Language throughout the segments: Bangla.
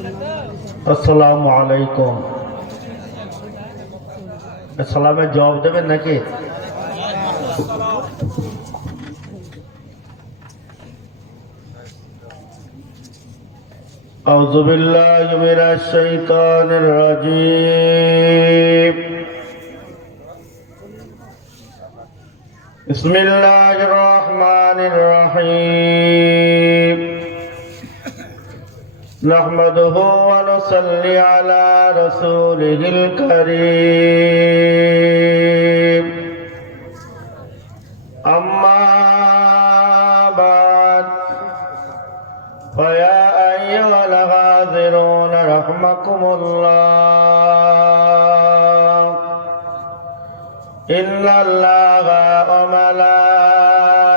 আসসালামু আলাইকুম। সালামের জবাব দেবেন নাকি? আউযু বিল্লাহি মিনাশ শাইতানির রাজীম। বিসমিল্লাহির রহমানির রহিম। নাহমাদুহু ওয়া নুসাল্লি আলা রাসূলিহিল কারীম। আম্মা বা'দ। ফায়া আইয়ুহাল হাযিরুন রাহমাকুমুল্লাহ। ইন্নাল্লাহা ওয়া মালাইকাতাহু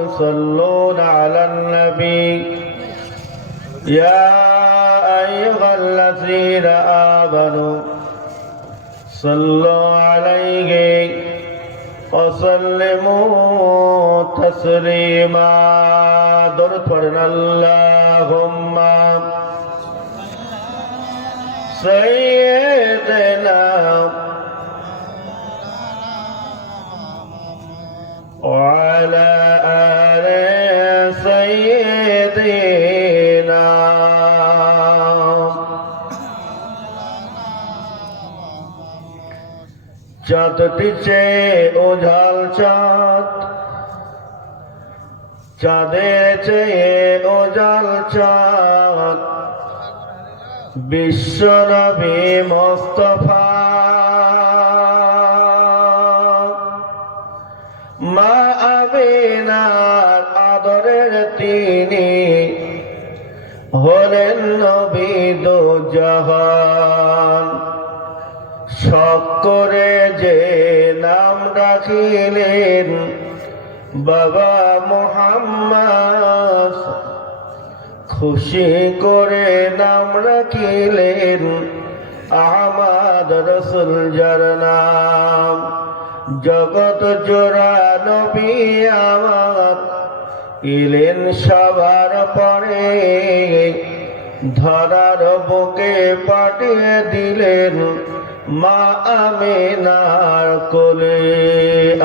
ইউসাল্লুনা আলান নবী। يا أيها الذين آمنوا صلوا عليه وسلموا تسليما। درود پڑھنا اللهم سيدنا وعلى آل سيدنا। চাঁদটিছে ওঝাল চাঁদ, চাঁদের চেয়ে ওঝাল চাঁদ, বিশ্ব নবী মুস্তাফা। মা আমিনার আদরের তিনি হলেন নবী দো জাহান। শখ করে যে নাম রাখিলেন বাবা মুহাম্মদ, খুশি করে নাম রাখিলেন আহমদ রসুল যার নাম। জগৎ জোড়া নবী আমার এলেন সবার পরে, ধরার বুকে পাঠিয়ে দিলেন মা আমিনার কোলে।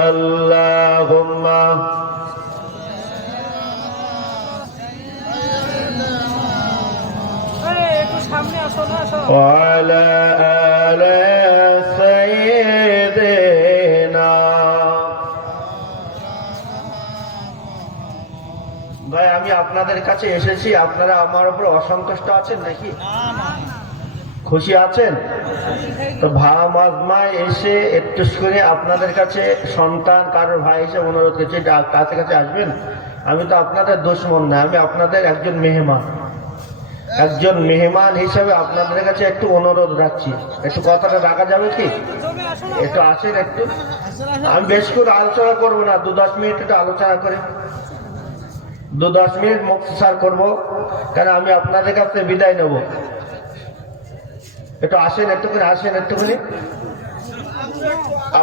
আল্লাহুম্মা ওয়া আলা আলি সাইয়্যিদিনা। ভাই, আমি আপনাদের কাছে এসেছি, আপনারা আমার উপর অসন্তুষ্ট আছেন নাকি? খুশি আছেন তো? মাজমায় এসে একটু করে আপনাদের কাছে সন্তান কারোর ভাই এসে অনুরোধ করছে, কাছে কাছে আসবেন। আমি তো আপনাদের দুশমন না, আমি আপনাদের একজন মেহমান। একজন মেহমান হিসাবে আপনাদের কাছে একটু অনুরোধ রাখছি, একটু কথাটা রাখা যাবে কি? একটু আসেন একটু। আমি বেশ করে আলোচনা করবো না, 2-10 মিনিট একটু আলোচনা করে 2-10 মিনিট মুখতাসার করবো, কারণ আমি আপনাদের কাছে বিদায় নেব। একটু আসেন, একটু করে আসেন, একটু করে।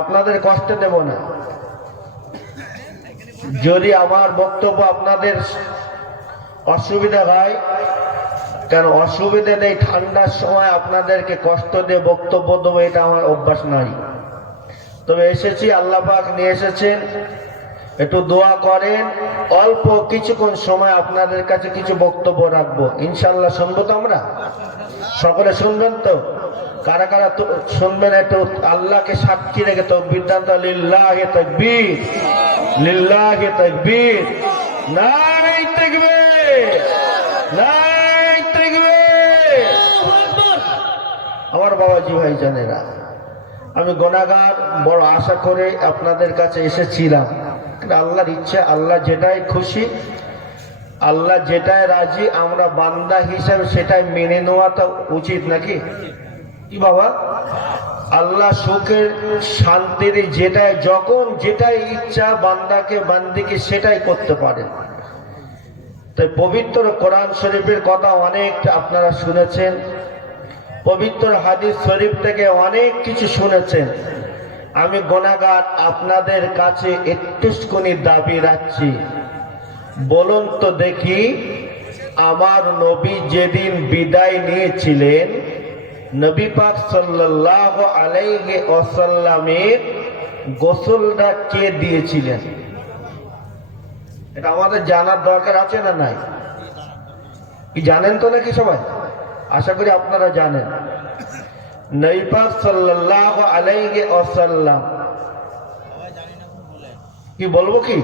আপনাদের কষ্ট দেব না। যদি আমার বক্তব্য আপনাদের অসুবিধা হয়, কেন অসুবিধা নেই, ঠান্ডার সময় আপনাদেরকে কষ্ট দিয়ে বক্তব্য দেবো এটা আমার অভ্যাস নাই। তবে এসেছি, আল্লাহ পাক নিয়ে এসেছেন, একটু দোয়া করেন। অল্প কিছুক্ষণ সময় আপনাদের কাছে কিছু বক্তব্য রাখবো, ইনশাল্লাহ। শুনবো তো আমরা? সকলে শুনবেন তো? কারা কারা তো শুনবেন? একটু আল্লাহকে সাক্ষী রেখে তাকবীর দান। লিল্লাহি তাকবীর, লিল্লাহি তাকবীর, নারে তাকবীর, নারে তাকবীর। আমার বাবাজি ভাই জানেরা, আমি গুনাহগার, বড় আশা করে আপনাদের কাছে এসেছিলাম। আল্লাহর ইচ্ছা, আল্লাহ যেটাই খুশি, আল্লাহ যেটাই রাজি, আমরা বান্দা হিসাবে সেটাই মেনে নেওয়াটা উচিত নাকি? কি বাবা? আল্লাহ সুখের শান্তির যেটাই, যখন যেটাই ইচ্ছা বান্দাকে বান্দিকে সেটাই করতে পারে। তাই পবিত্র কোরআন শরীফের কথা অনেক আপনারা শুনেছেন, পবিত্র হাদিস শরীফ থেকে অনেক কিছু শুনেছেন। আমি গুনাহগার, আপনাদের কাছে একটুখানি দাবি রাখছি, বলুন তো দেখি আমার নবী যেদিন বিদায় নিয়েছিলেন, নবী পাক সাল্লাল্লাহু আলাইহি ওয়াসাল্লামের গোসলটা কে দিয়েছিলেন? এটা আমাদের জানার দরকার আছে না নাই? কি জানেন তো নাকি সবাই? আশা করি আপনারা জানেন। নবী পাক সাল্লাল্লাহু আলাইহি ওয়াসাল্লাম, কি বলবো কি,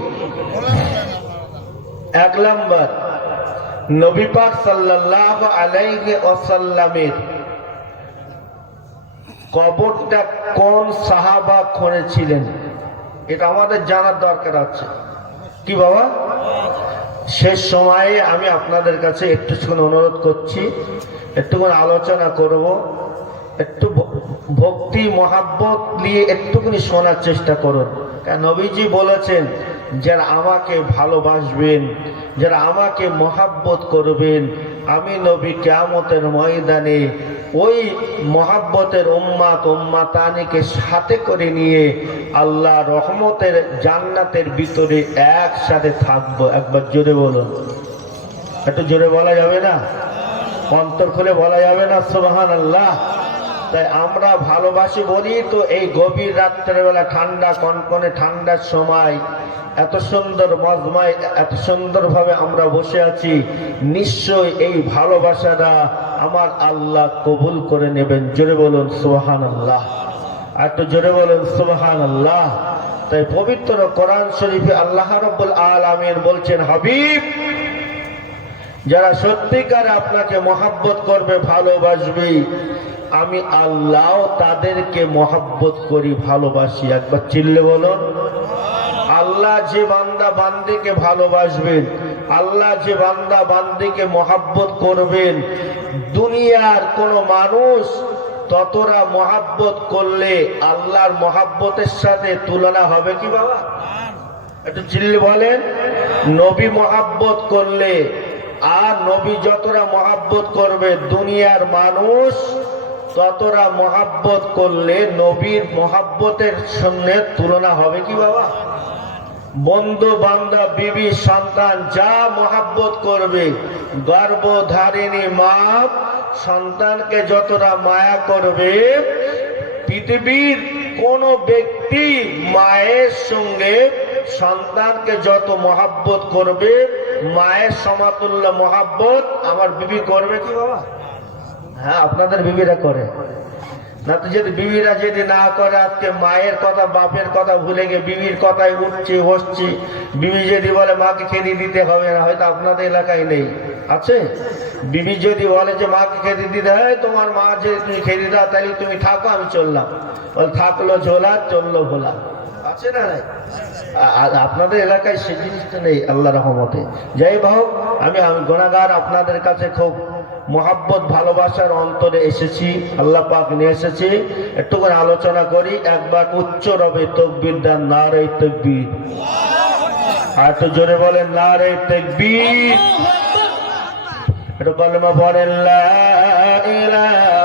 এক নম্বর, নবী পাক সাল্লাল্লাহু আলাইহি ওয়াসাল্লামের কবরটা কোন সাহাবা করেছিলেন? এটা আমাদের জানার দরকার আছে। কি বাবা, শেষ সময়ে আমি আপনাদের কাছে একটুখানি অনুরোধ করছি, একটুখানি আলোচনা করব, একটু ভক্তি মহাব্বত নিয়ে একটুখানি শোনার চেষ্টা করুন। কারণ নবীজি বলেছেন, যারা আমাকে ভালোবাসবেন, যারা আমাকে মহাব্বত করবেন, আমি নবী কিয়ামতের ময়দানে ওই মহাব্বতের উম্মাতানিকে সাথে করে নিয়ে আল্লাহ রহমতের জান্নাতের ভিতরে একসাথে থাকবো। একবার জোরে বলুন, একটু জোরে বলা যাবে না? অন্তর খুলে বলা যাবে না সুবহানাল্লাহ? তাই আমরা ভালোবাসি বলি তো এই গভীর রাত্রের বেলা ঠান্ডা কনকনে ঠান্ডার সময় এত সুন্দর মজমায় এত সুন্দরভাবে আমরা বসে আছি। নিশ্চয় এই ভালোবাসাটা আমার আল্লাহ কবুল করে নেবেন। জোরে বলুন সুবহানাল্লাহ, একটু জোরে বলুন সুবহানাল্লাহ। তাই পবিত্র কোরআন শরীফে আল্লাহ রাব্বুল আলামিন বলছেন, হাবিব, যারা সত্যিকারে আপনাকে মহাব্বত করবে, ভালোবাসবে, আমি আল্লাহ তাদেরকে মহাব্বত করি, ভালোবাসি। একবার চিল্লে বলুন। আল্লাহ যে বান্দা বান্দিকে ভালোবাসবেন, আল্লাহ যে বান্দা বান্দিকে মহাব্বত করবেন, দুনিয়ার কোন মানুষ ততটা মহাব্বত করলে আল্লাহর মহাব্বতের সাথে তুলনা হবে কি বাবা? একটু চিল্লে বলেন। নবী মহাব্বত করলে আর নবী যতটা মহাব্বত করবে, দুনিয়ার মানুষ ততটা মহাব্বত করলে নবীর মহাব্বতের সঙ্গে তুলনা হবে কি বাবা? বন্ধু বান্ধব বিবি সন্তান যা মহাব্বত করবে, গর্ভধারিণী মা সন্তানকে যতটা মায়া করবে, পৃথিবীর কোন ব্যক্তি মায়ের সঙ্গে সন্তানকে যত মহাব্বত করবে, মায়ের সমতুল্য মহাব্বত আমার বিবি করবে কি বাবা? হ্যাঁ, আপনাদের বিবিরা করে না তো? যদি বিবিরা যদি না করে, আজকে মায়ের কথা বাপের কথা ভুলে গিয়ে বিবির কথায় উঠছি বসছি। বিবি যদি বলে মাকে খেতে দিতে হবে না, হয়তো আপনাদের এলাকায় নেই, আছে? বিবি যদি বলে যে মাকে খেতে দিতে হয়, তোমার মা যদি তুমি খেতে দাও তাহলে তুমি থাকো, আমি চললাম, বল থাকলো ঝোলা চললো ভোলা, আছে না? আপনাদের এলাকায় সেই জিনিসটা নেই আল্লাহ রহমতে। যাই হোক, আমি গুনাহগার, আপনাদের কাছে খুব মোহাব্বত ভালোবাসার অন্তরে এসেছি, আল্লাহ পাক নিয়ে এসেছি। একটু করে আলোচনা করি। একবার উচ্চ রবে তাকবীর দেন, নারে তাকবীর। আর একটু জোরে বলেন, নারে তাকবীর। একটু কলমা পড়েন, লা ইলাহা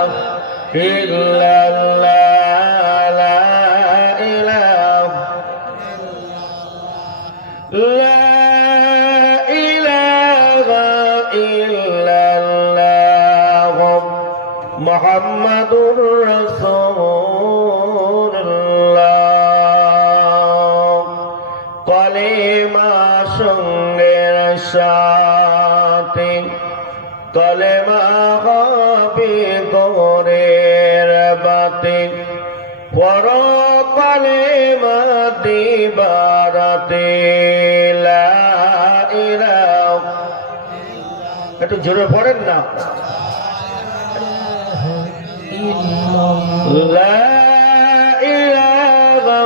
ইল্লাল্লাহ, লা ইলাহা লা মুহাম্মাদুর রাসূলুল্লাহ। কলেমা সঙ্গের সাথে কলেমা হবে গোরের বাতে, পর কলেমা দিবারাতে, লা ইলাহা। একটু জোরে পড়েন না, লা ইলাহা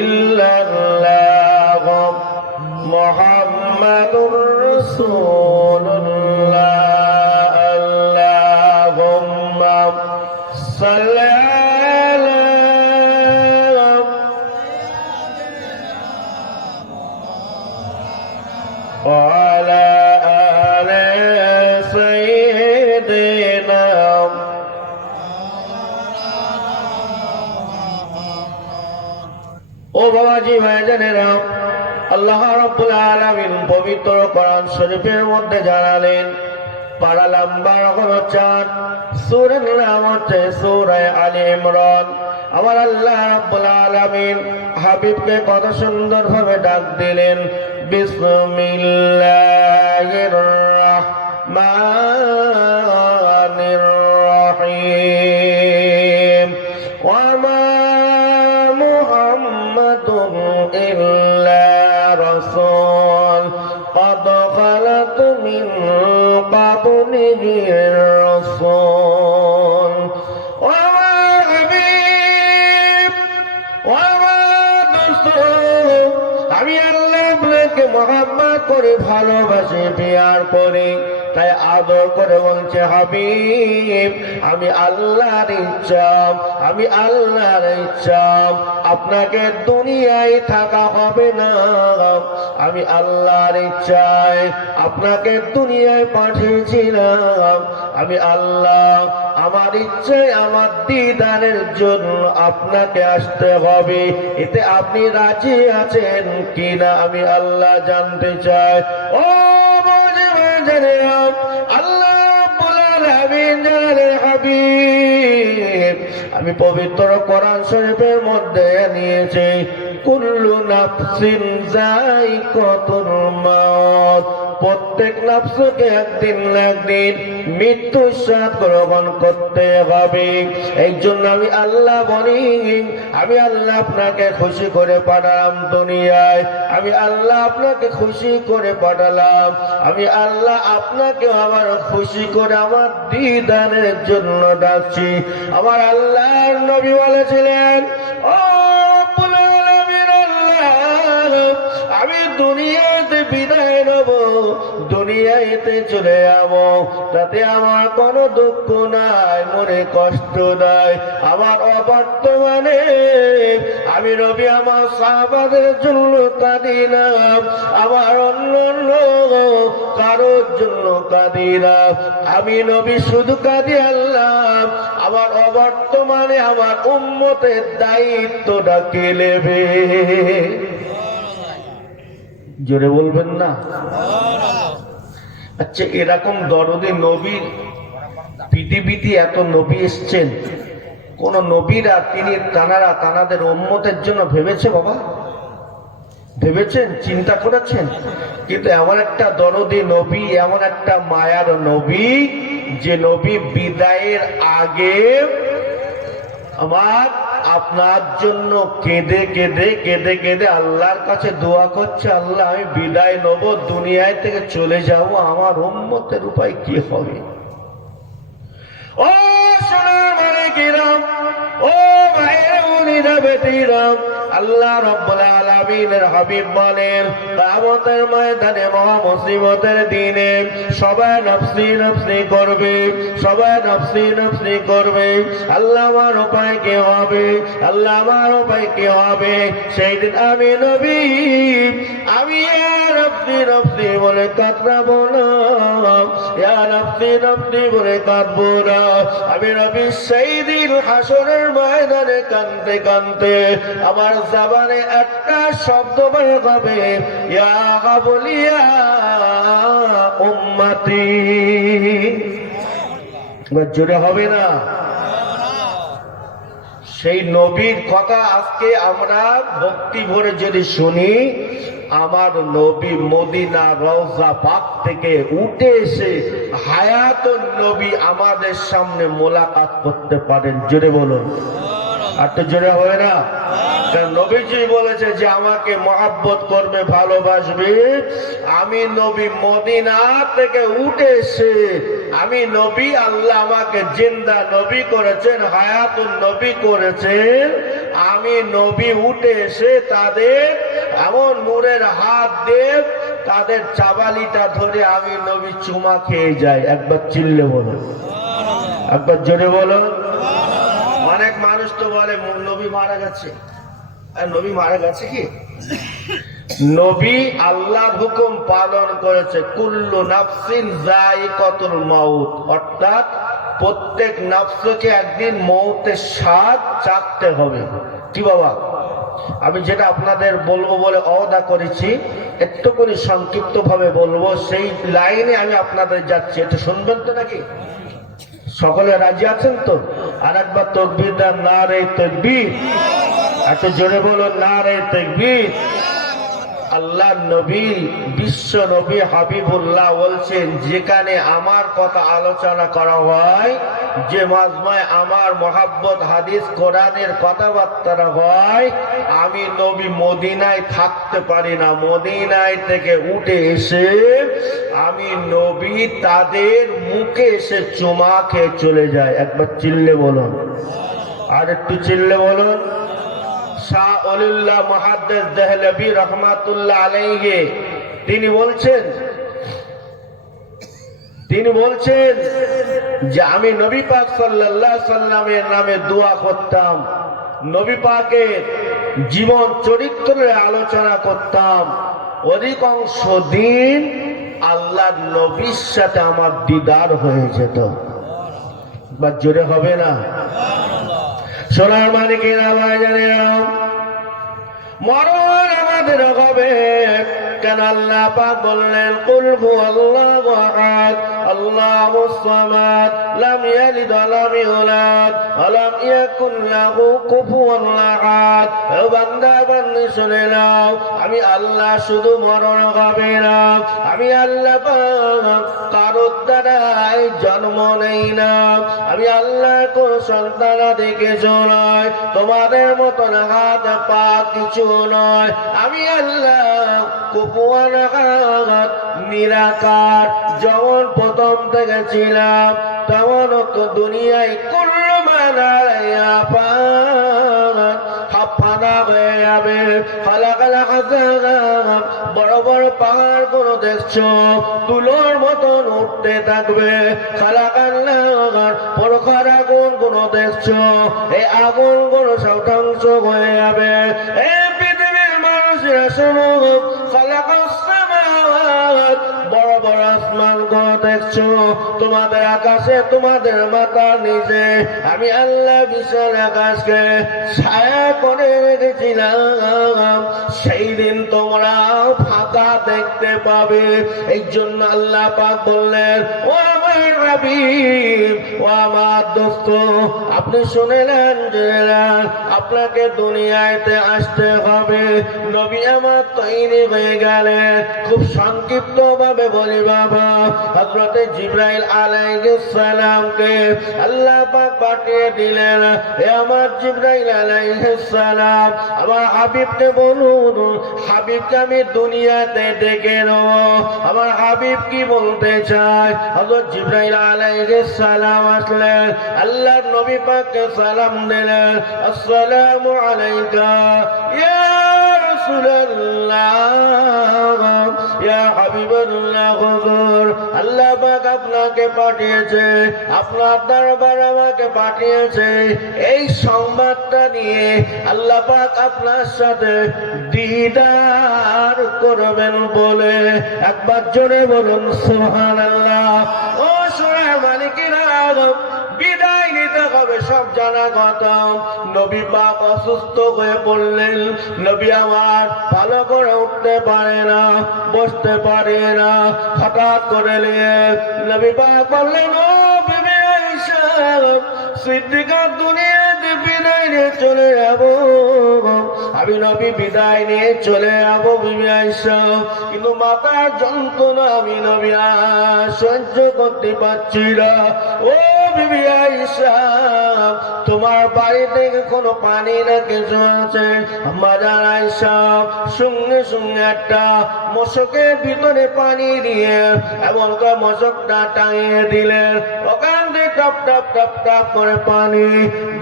ইল্লাল্লাহ মুহাম্মাদুর রাসূলুল্লাহ। আল্লাহুম্মা সাল্লি আলা ওয়া আলা আলি সাইয়্যিদিনা। ও বাবাজি ভাইজানেরা, আল্লাহ রাব্বুল আলামিন পবিত্র কোরআন শরীফের মধ্যে জানালেন, পারা নাম্বার হলো 4, সূরার নাম হচ্ছে সূরা আলে ইমরান। আমার আল্লাহ রাব্বুল আলামিন হাবিবকে কত সুন্দর ভাবে ডাক দিলেন, বিসমিল্লাহির রাহমানির রহিম। ওয়া মা মুহাম্মাদুন ইল্লা রাসূল قد خلت من قبله الرسل وما حبيب وما دستور। আমি আল্লাহ আপনাকে মহব্বত করে ভালোবাসি, প্যার করি, তাই আদর করে বলছে হাবিব আমি আল্লাহর ইচ্ছা, আমি আল্লাহর ইচ্ছা আপনাকে দুনিয়ায় থাকা হবে না, আমি আল্লাহর ইচ্ছায় আপনাকে দুনিয়ায় পাঠিয়েছিলাম, আমি আল্লাহ আমার ইচ্ছায় আমার দিদারের জন্য আপনাকে আসতে হবে, এতে আপনি রাজি আছেন কিনা আমি আল্লাহ জানতে চাই। ও আল্লাহ রাব্বুল আলামিন জানালেন হাবিব আমি পবিত্র কোরআন শরীফের মধ্যে নিয়েছি, কুল্লু নাফসিন যায়িকাতুল মাউত, প্রত্যেক নফসকে একদিন না একদিন মৃত্যুর স্বাদ গ্রহণ করতে হবে। এই জন্য আমি আল্লাহ বলি, আমি আল্লাহ আপনাকে খুশি করে পাঠালাম দুনিয়ায়, আমি আল্লাহ আপনাকে খুশি করে পাঠালাম, আমি আল্লাহ আপনাকে আমার খুশি করে আমার দিদানের জন্য ডাকছি। আমার আল্লাহর নবী বলেছিলেন, ও আমি দুনিয়াতে বিদায় নেব, দুনিয়াতে চলে যাব, তাতে আমার কোনো দুঃখ নাই, মনে কষ্ট নাই। আমার অবর্তমানে আমি নবী আমার সাহাবাদের জন্য কাঁদি না, আমার অন্য কারোর জন্য কাঁদি না, আমি নবী শুধু কাঁদি আল্লাহ আমার অবর্তমানে আমার উম্মতের দায়িত্বটা কে নেবে। জোরে বলবেন না? আচ্ছা, এরকম দরদি নবী পৃথিবীতে এত নবী এসছেন, কোন নবীরা তানারা তানাদের উম্মতের জন্য ভেবেছে বাবা? ভেবেছেন? চিন্তা করেছেন? কিন্তু এমন একটা দরদি নবী, এমন একটা মায়ার নবী, যে নবী বিদায়ের আগে আমার আপনার জন্য কেঁদে কেঁদে কেঁদে কেঁদে আল্লাহর কাছে দোয়া করছে, আল্লাহ আমি বিদায় নেব, দুনিয়ায় থেকে চলে যাব, আমার উম্মতের উপায় কি হবে? ও সোনার মানিকেরাম, ও ভাইয়েরা বোনেরা বেটিরা, আল্লাহ রাব্বুল আলামিনের হাবিব বলেন, কিয়ামতের ময়দানে মহা মুসিবতের দিনে সবাই নফসি নফসি করবে, সবাই নফসি নফসি করবে। আল্লাহ আমার উপায় কি হবে? আল্লাহ আমার উপায় কি হবে? সেই দিন আমি নবী আমি নফসি নফসি বলে কাঁদবো না, নফসি নফসি বলে কাঁদবো না। আমি নবী সেই দিন হাসরের ময়দানে কাঁদতে কাঁদতে আমার জবানে একটা শব্দ বের হবে, ইয়া হাবলিয়া উম্মতি। জোরে হবে না? সেই নবীর কথা আজকে আমরা ভক্তি ভরে যদি শুনি, আমার নবী মদিনা রওজা পাক থেকে উঠে এসে হায়াতুন নবী আমাদের সামনে মোলাকাত করতে পারেন। জোরে বলুন, আর তো জোরে হবে না? কারণ নবীজি বলেছে যে আমাকে মহব্বত করবে, ভালোবাসবে। আমি নবী মদিনা থেকে উঠে এসে, আমি নবী, আল্লাহ আমাকে জিন্দা নবী করেছেন, হায়াতুন নবী করেছেন। আমি নবী উঠে এসে তাদের এমন নূরের হাত দিয়ে তাদের চাবালিটা ধরে আমি নবী চুমা খেয়ে যাই। একবার চিল্লে বলুন, একবার জোরে বলুন। অনেক মানুষ তো বলে নবী মারা গেছে, আর নবী মারা গেছে কি? নবী আল্লাহর হুকুম পালন করেছে, কুল্লু নাফসিন যায়িকাতুল মাউত, অর্থাৎ প্রত্যেক নফসকে একদিন মৌতের স্বাদ চাখতে হবে। কি বাবা? আমি যেটা আপনাদের বলবো বলে ওয়াদা করেছি একটু করে সংক্ষিপ্ত ভাবে বলবো, সেই লাইনে আমি আপনাদের যাচ্ছি, একটু শুনবেন তো নাকি? সকলে রাজি আছেন তো? আর একবার তাকবীর দেন, নারে তাকবীর। এত জোরে বলুন, নারে তাকবীর। আল্লাহ নবী, বিশ্ব নবী হাবিবুল্লাহ বলছেন, যেখানে আমার কথা আলোচনা করা হয়, যে মাজমায় আমার মহাব্বত হাদিস কোরআনের কথাবার্তা হয়, আমি নবী মদিনায় থাকতে পারি না। মদিনায় থেকে উঠে এসে আমি নবী তাদের মুখে এসে চুমা খেয়ে চলে যায়। একবার চিল্লে বলুন, আর একটু চিল্লে বলুন। শাহ ওলিউল্লাহ মুহাদ্দিস দেহলভী রহমাতুল্লাহ আলাইহি তিনি বলছেন যে আমি নবী পাক সাল্লাল্লাহু আলাইহি সাল্লামের নামে দোয়া করতাম, নবী পাকের জীবন চরিত্রের আলোচনা করতাম, অধিকাংশ দিন আল্লাহর নবীর সাথে আমার দিদার হয়ে যেত। বা জোরে হবে না? সোনার মালিকেরা ভাইজানেরা, মরণ আমাদের হবে কেন? আল্লাহ পাক বললেন, কুল হুয়াল্লাহু আহাদ আল্লাহুস সামাদ লাম ইয়ালিদ ওয়া লাম ইউলাদ ওয়া লাম ইয়াকুল লাহু কুফুয়ান আহাদ। ও বান্দা বান্দি শুনে নাও, আমি আল্লাহ শুধু মরণ হবে না, আমি আল্লাহ পাক কারোর দ্বারাই জন্ম নেই না, আমি আল্লাহ কোন সন্তান দেখেছ নয়, তোমাদের মতন হাত পা কিছু নয়, আমি আল্লাহ কুফুয়ান আহাদ নিরাকার। যেমন প্রথম থেকে ছিলাম তেমন তো দুনিয়ায় কুল্লু মানায়া ফানা হয়ে যাবে। বড় বড় পাহাড় গুলো দেখছো তুলোর মতন উঠতে থাকবে। পরখার আগুন গুলো দেখছো, এই আগুন গুলো সব ধ্বংস হয়ে যাবে। এই পৃথিবীর মানুষেরা সমুখ বড় বড় আসমান গুলো দেখছো, তোমাদের আকাশে তোমাদের মাথার নিচে আমি আল্লাহ বিশাল আকাশকে ছায়া করে রেখেছিলাম। সেই দিন তোমরা ফাঁকা দেখতে পাবে। এই জন্য আল্লাহ পাক বললেন, ও আমার হাবিব, ও আমার দোস্ত, আপনি শুনেলেন জেনেলেন আপনাকে দুনিয়াতে আসতে হবে। নবী আমার তৈরি হয়ে গেলেন। খুব সংক্ষিপ্ত ভাবে বলি বাবা, হযরতে জিবরাইল আলাইহিস সালামকে আল্লাহ পাক পাঠিয়ে দিলেন, হে আমার জিবরাইল আলাইহিস সালাম, আমার হাবিবকে বলুন, হাবিবকে আমি দুনিয়াতে ডেকে নেব। আমার হাবিব কি বলতে চায়? হযরত জিবরাইল আলাইহিস সালাম আসলেন, আল্লাহর নবী পাককে সালাম দিলেন, আসসালামু আলাইকা ইয়া রাসূলুল্লাহ ইয়া হাবিবাল্লাহ হুজুর, আল্লাহ পাক আপনাকে পাঠিয়েছে, আপনার দরবার আমাকে পাঠিয়েছে এই সংবাদটা নিয়ে আল্লাহ পাক আপনার সাথে দিদার করবেন বলে। একবার জোরে বলুন সুবহানাল্লাহ। ও সোনার মালিকেরা, বিদায় নিতে হবে সব জানা কথা। নবী পাক অসুস্থ হয়ে পড়লেন। নবী আমার ভালো করে উঠতে পারে না, বসতে পারে না। হঠাৎ করে নিয়ে নবী পাক বললেন, ও বিবি আয়েশা সিদ্দিকা, দুনিয়াতে বিদায় নিয়ে চলে যাব। আমি নবী বিদায় নিয়ে চলে যাব বিবি আয়েশা, কিন্তু মাথার যন্ত্রণা আমি নবী সহ্য করতে পারছি না। ও বিবি আয়েশা, তোমার বাড়িতে কোনো পানি না কিছু আছে? মাজার আয়েশা সঙ্গে সঙ্গে একটা মশকের ভিতরে পানি দিয়ে এমন করে মশকটা টাঙিয়ে দিলেন। ওখান থেকে টপ টপ টপ টপ করে পানি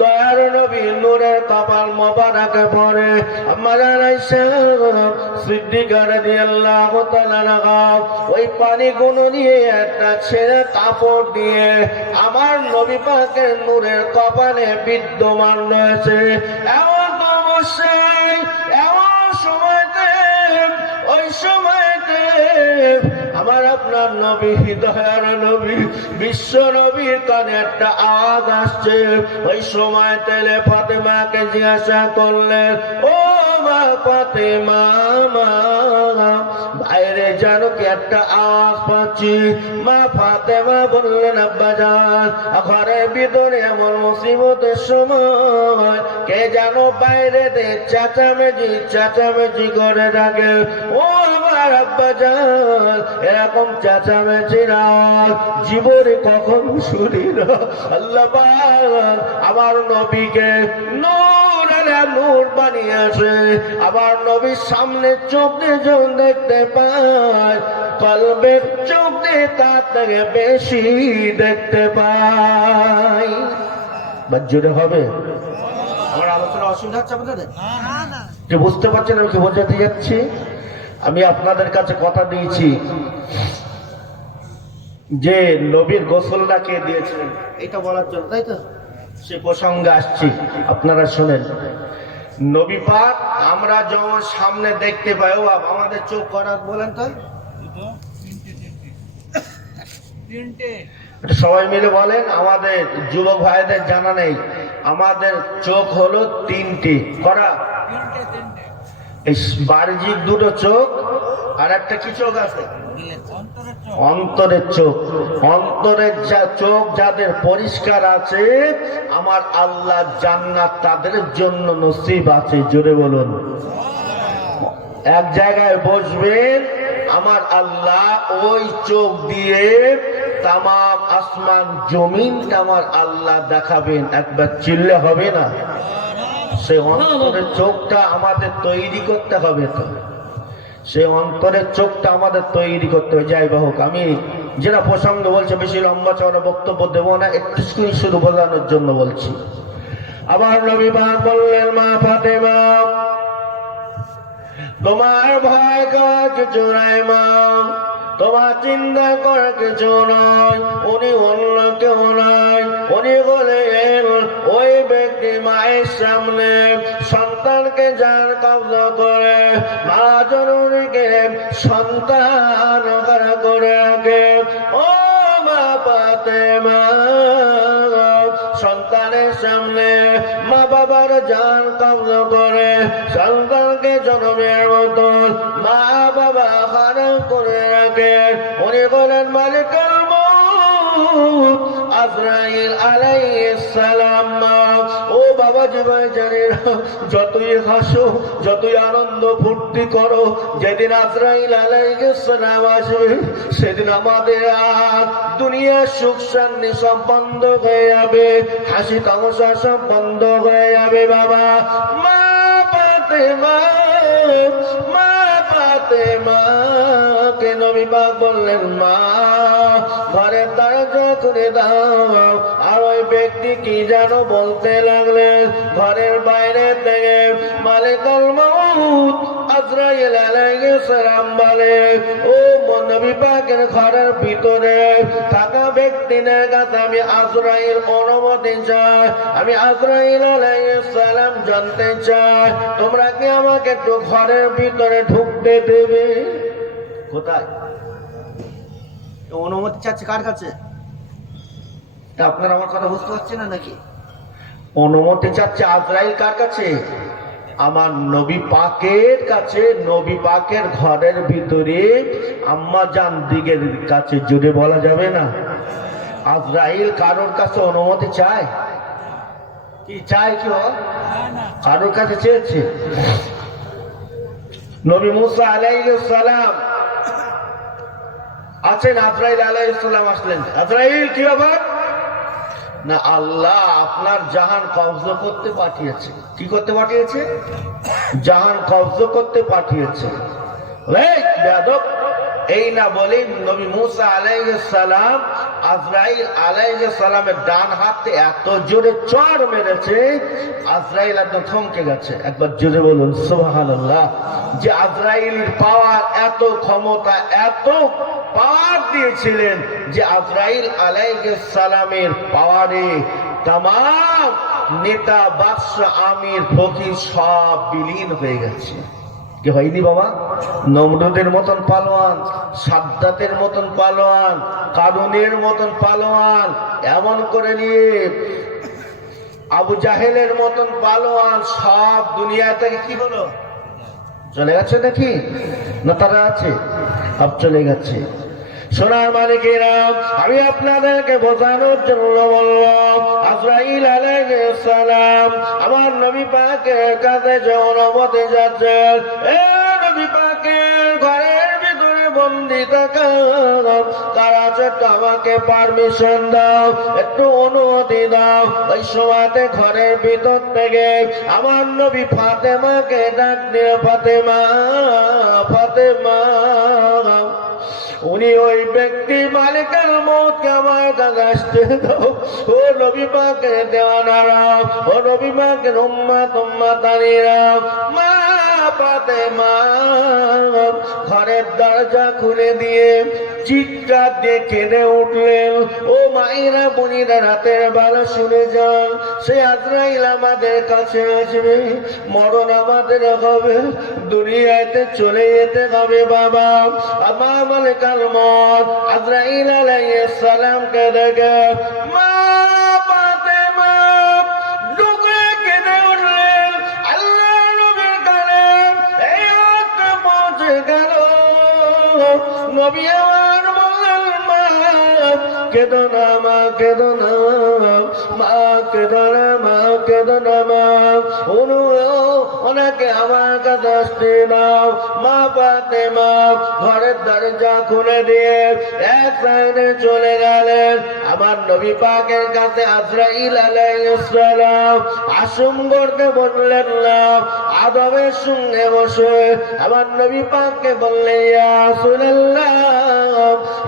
দয়ার নবী নূরের কপাল মোবারকে পড়ে। মাজার আয়েশা সিদ্দিকা রাদিয়াল্লাহু তাআলা আনহা ওই পানিগুলো নিয়ে একটা ছেঁড়া কাপড় দিয়ে আমার নবী পাকের নূরের কপালে বিদ্যমান রয়েছে। এমন অবস্থায়, এমন সময়তে, ওই সময়তে আমার আপনার নবী, দয়ার নবী, বিশ্ব নবীর কানে একটা আওয়াজ আসছে। ওই সময় তেলে ফাতেমাকে জিজ্ঞাসা করলেন, ও মা ফাতেমা মা, বাইরে যেন কি একটা আওয়াজ পাচ্ছি। মা ফাতেমা বললেন আব্বাজান, ঘরের ভিতরে এমন মুসিবতের সময় কে যেন বাইরে দে চেঁচামেচি করে থাকে। ও আমার আব্বাজান, এরকম চেঁচামেচির আওয়াজ জীবনে কখনো শুনি না। আল্লাহ পাক আমার নবীকে নূর বানিয়েছে, আবার নবীর সামনে চোখ দিয়ে যখন দেখতে পায়, কলবের চোখ দিয়ে তার থেকে বেশি দেখতে পাই। বাজ্যুরে হবে আমার আলোচনা অসুবিধা হচ্ছে আপনাদের? যে বুঝতে পারছেন আমি কি বোঝাতে যাচ্ছি? আমি আপনাদের কাছে কথা দিয়েছি যে নবীর গোসলটা কে দিয়েছিলেন এটা বলার জন্য, তাই তো? সে প্রসঙ্গে আসছি, আপনারা শোনেন। নবী পাক আমরা যখন সামনে দেখতে পাই, ও আমাদের চোখ কটা বলেন তো, সবাই মিলে বলেন। আমাদের যুবক ভাইদের জানা নেই, আমাদের চোখ হলো তিনটি। করা? এই বাহ্যিক দুটো চোখ, আর একটা কি চোখ আছে? অন্তরের চোখ। অন্তরের চোখ যাদের পরিষ্কার আছে, আমার আল্লাহ জান্নাত তাদের জন্য নসিব আছে। জোরে বলুন। এক জায়গায় বসবেন, আমার আল্লাহ ওই চোখ দিয়ে তামাম আসমান জমিনটা আমার আল্লাহ দেখাবেন। একবার চিল্লে হবে না? সেই অন্তরের চোখটা আমাদের তৈরি করতে হবে। তো সেই অন্তরের চোখটা আমাদের তৈরি করতে হবে। যাই হোক, আমি যেটা প্রসঙ্গ বলছে, বেশি লম্বা চওড়া বক্তব্য দেবো না, একটু শুধু বোঝানোর জন্য বলছি। আবার নবী পাক বললেন, মা ফাতেমা তোমার ভয় করার কিছু নাই মা, তোমার চিন্তা করার কিছু নয়। উনি অন্য কেউ নয়, উনি বলেন ওই ব্যক্তি মায়ের সামনে সন্তানকে যার কবজা করে, মা জননীকে সন্তান করে রাখে। ও মা ফাতেমা, সন্তানের সামনে মা বাবার জান কবজা করে সন্তানকে জন্মের মতন মা বাবা হারাম করে রাখে। উনি বলেন মালিকুল মউত আজরাইল আলাইহিস সালাম। ও বাবা ভাইজানেরা, যতই হাসো, যতই আনন্দ ফুর্তি করো, যেদিন আজরাইল আলাইহিস সালাম আসবে, সেদিন আমাদের আর দুনিয়ার সুখ শান্তি সব বন্ধ হয়ে যাবে, হাসি তামাশা সব বন্ধ হয়ে যাবে। বাবা মা ফাতেমা, মা ফাতেমা কে নবী পাক বললেন, মা ঘরের দরজা খুলে দাও। আর ওই ব্যক্তি কি যেন বলতে লাগলেন ঘরের বাইরে থেকে, মালিকুল মউত আজরাইল আলাইহিস সালাম বলে, ও নবী পাকের ঘরের ভিতরে থাকা ব্যক্তিদের কাছে আমি আজরাইল অনুমতি চাই, আমি আজরাইল আলাইহিস সালাম জানতে চাই, তোমরা কি আমাকে একটু ঘরের ভিতরে ঢুকতে দেবে? কোথায় অনুমতি চাচ্ছে? কার কাছে? আপনারা আমার কথা বুঝতে পারছেন না নাকি? অনুমতি চাচ্ছে আজরাইল কার কাছে? আমার নবী পাকের কাছে। নবী পাকের ঘরের ভিতরে আম্মা জান দিগের কাছে। জুড়ে বলা যাবে না? আজরাইল কারোর কাছে অনুমতি চায়? কি চায়? কি কারোর কাছে চেয়েছে? নবী মুসা আলাইহিস সালাম আছেন, আজরাইল আলাইহিস সালাম আসলেন। আজরাইল কি ব্যাপার? না, আল্লাহ আপনার জাহান কবজা করতে পাঠিয়েছে। কি করতে পাঠিয়েছে? জাহান কবজা করতে পাঠিয়েছে। এই না বলে নবী মুসা আলাইহিস সালাম আজরাইল আলাইহিস সালামের ডান হাতে এত জোরে চড় মেরেছে, আজরাইল একদম থমকে গেছে। একবার জোরে বলুন সুবহানাল্লাহ। যে আজরাইলের পাওয়ার, এত ক্ষমতা, এত পাওয়ার দিয়েছিলেন যে আজরাইল আলাইহিস সালামের পাওয়ারে তামাম নেতা, বাদশা, আমির, ফকির সব বিলীন হয়ে গেছে। কি হয়নি বাবা? নমরুদের মতন পালোয়ান, সাদ্দাতের মতন পালোয়ান, কারুনের মতন পালোয়ান, এমন করে নিয়ে আবু জাহেলের মতন পালোয়ান সব দুনিয়া থেকে কি হলো? চলে গেছে নাকি না তারা আছে? আপ চলে গেছে। সোনার মালিকেরা, আমি আপনাদেরকে বোঝানোর জন্য বললাম, আজরাইল আলাইহিস সালাম আমার নবী পাকের কাছে যে অনুমতি যাচ্ছেন, এ নবী পাকের ঘরের ভিতরে বন্দি থাকা কারা একটু আমাকে পারমিশন দাও, একটু অনুমতি দাও। ওই সময়তে ঘরের ভিতর থেকে আমার নবী ফাতেমাকে ডাক দিয়ে, ফাতেমা, ফাতেমা। উনি ওই ব্যক্তি মালিকের মৌতকে আমার কাছে আসতে দাও। ও নবী পাকের দেওয়ানারা, ও নবী পাকের উম্মাত উম্মাতানিরা, মা ফাতেমা ঘরের দরজা খুলে দিয়ে চিৎকার দিয়ে কেঁদে উঠলেন। ও মায়েরা বোনেরা, রাতের বেলা শুনে যান, সে আজরাইল আমাদের কাছে আসবে, মরণ আমাদের হবে, দুনিয়াতে চলে যেতে হবে বাবা। আমার মালিকাল মত আজরাইল আলাইহিস সালামকে দেখে মা ফাতেমা ডুবে কেঁদে উঠলেন। আল্লাহ নবীর কানে এই অর্থ পৌঁছে গেল। নবী আমার বললেন, মা কেঁদো না, মা কেঁদো না, মা কেঁদো না, মা কেঁদো না, মা ওনাকে আমার কাছে আসতে দাও। মা ফাতেমা ঘরের দরজা খুলে দিয়ে এক সাইডে চলে গেলেন। আমার নবী পাকের কাছে আজরাইল আলাইহিস সালাম আসন করতে বললেন না, আদবের সঙ্গে বসে আমার নবী পাককে বললেন, ইয়া রাসূলুল্লাহ,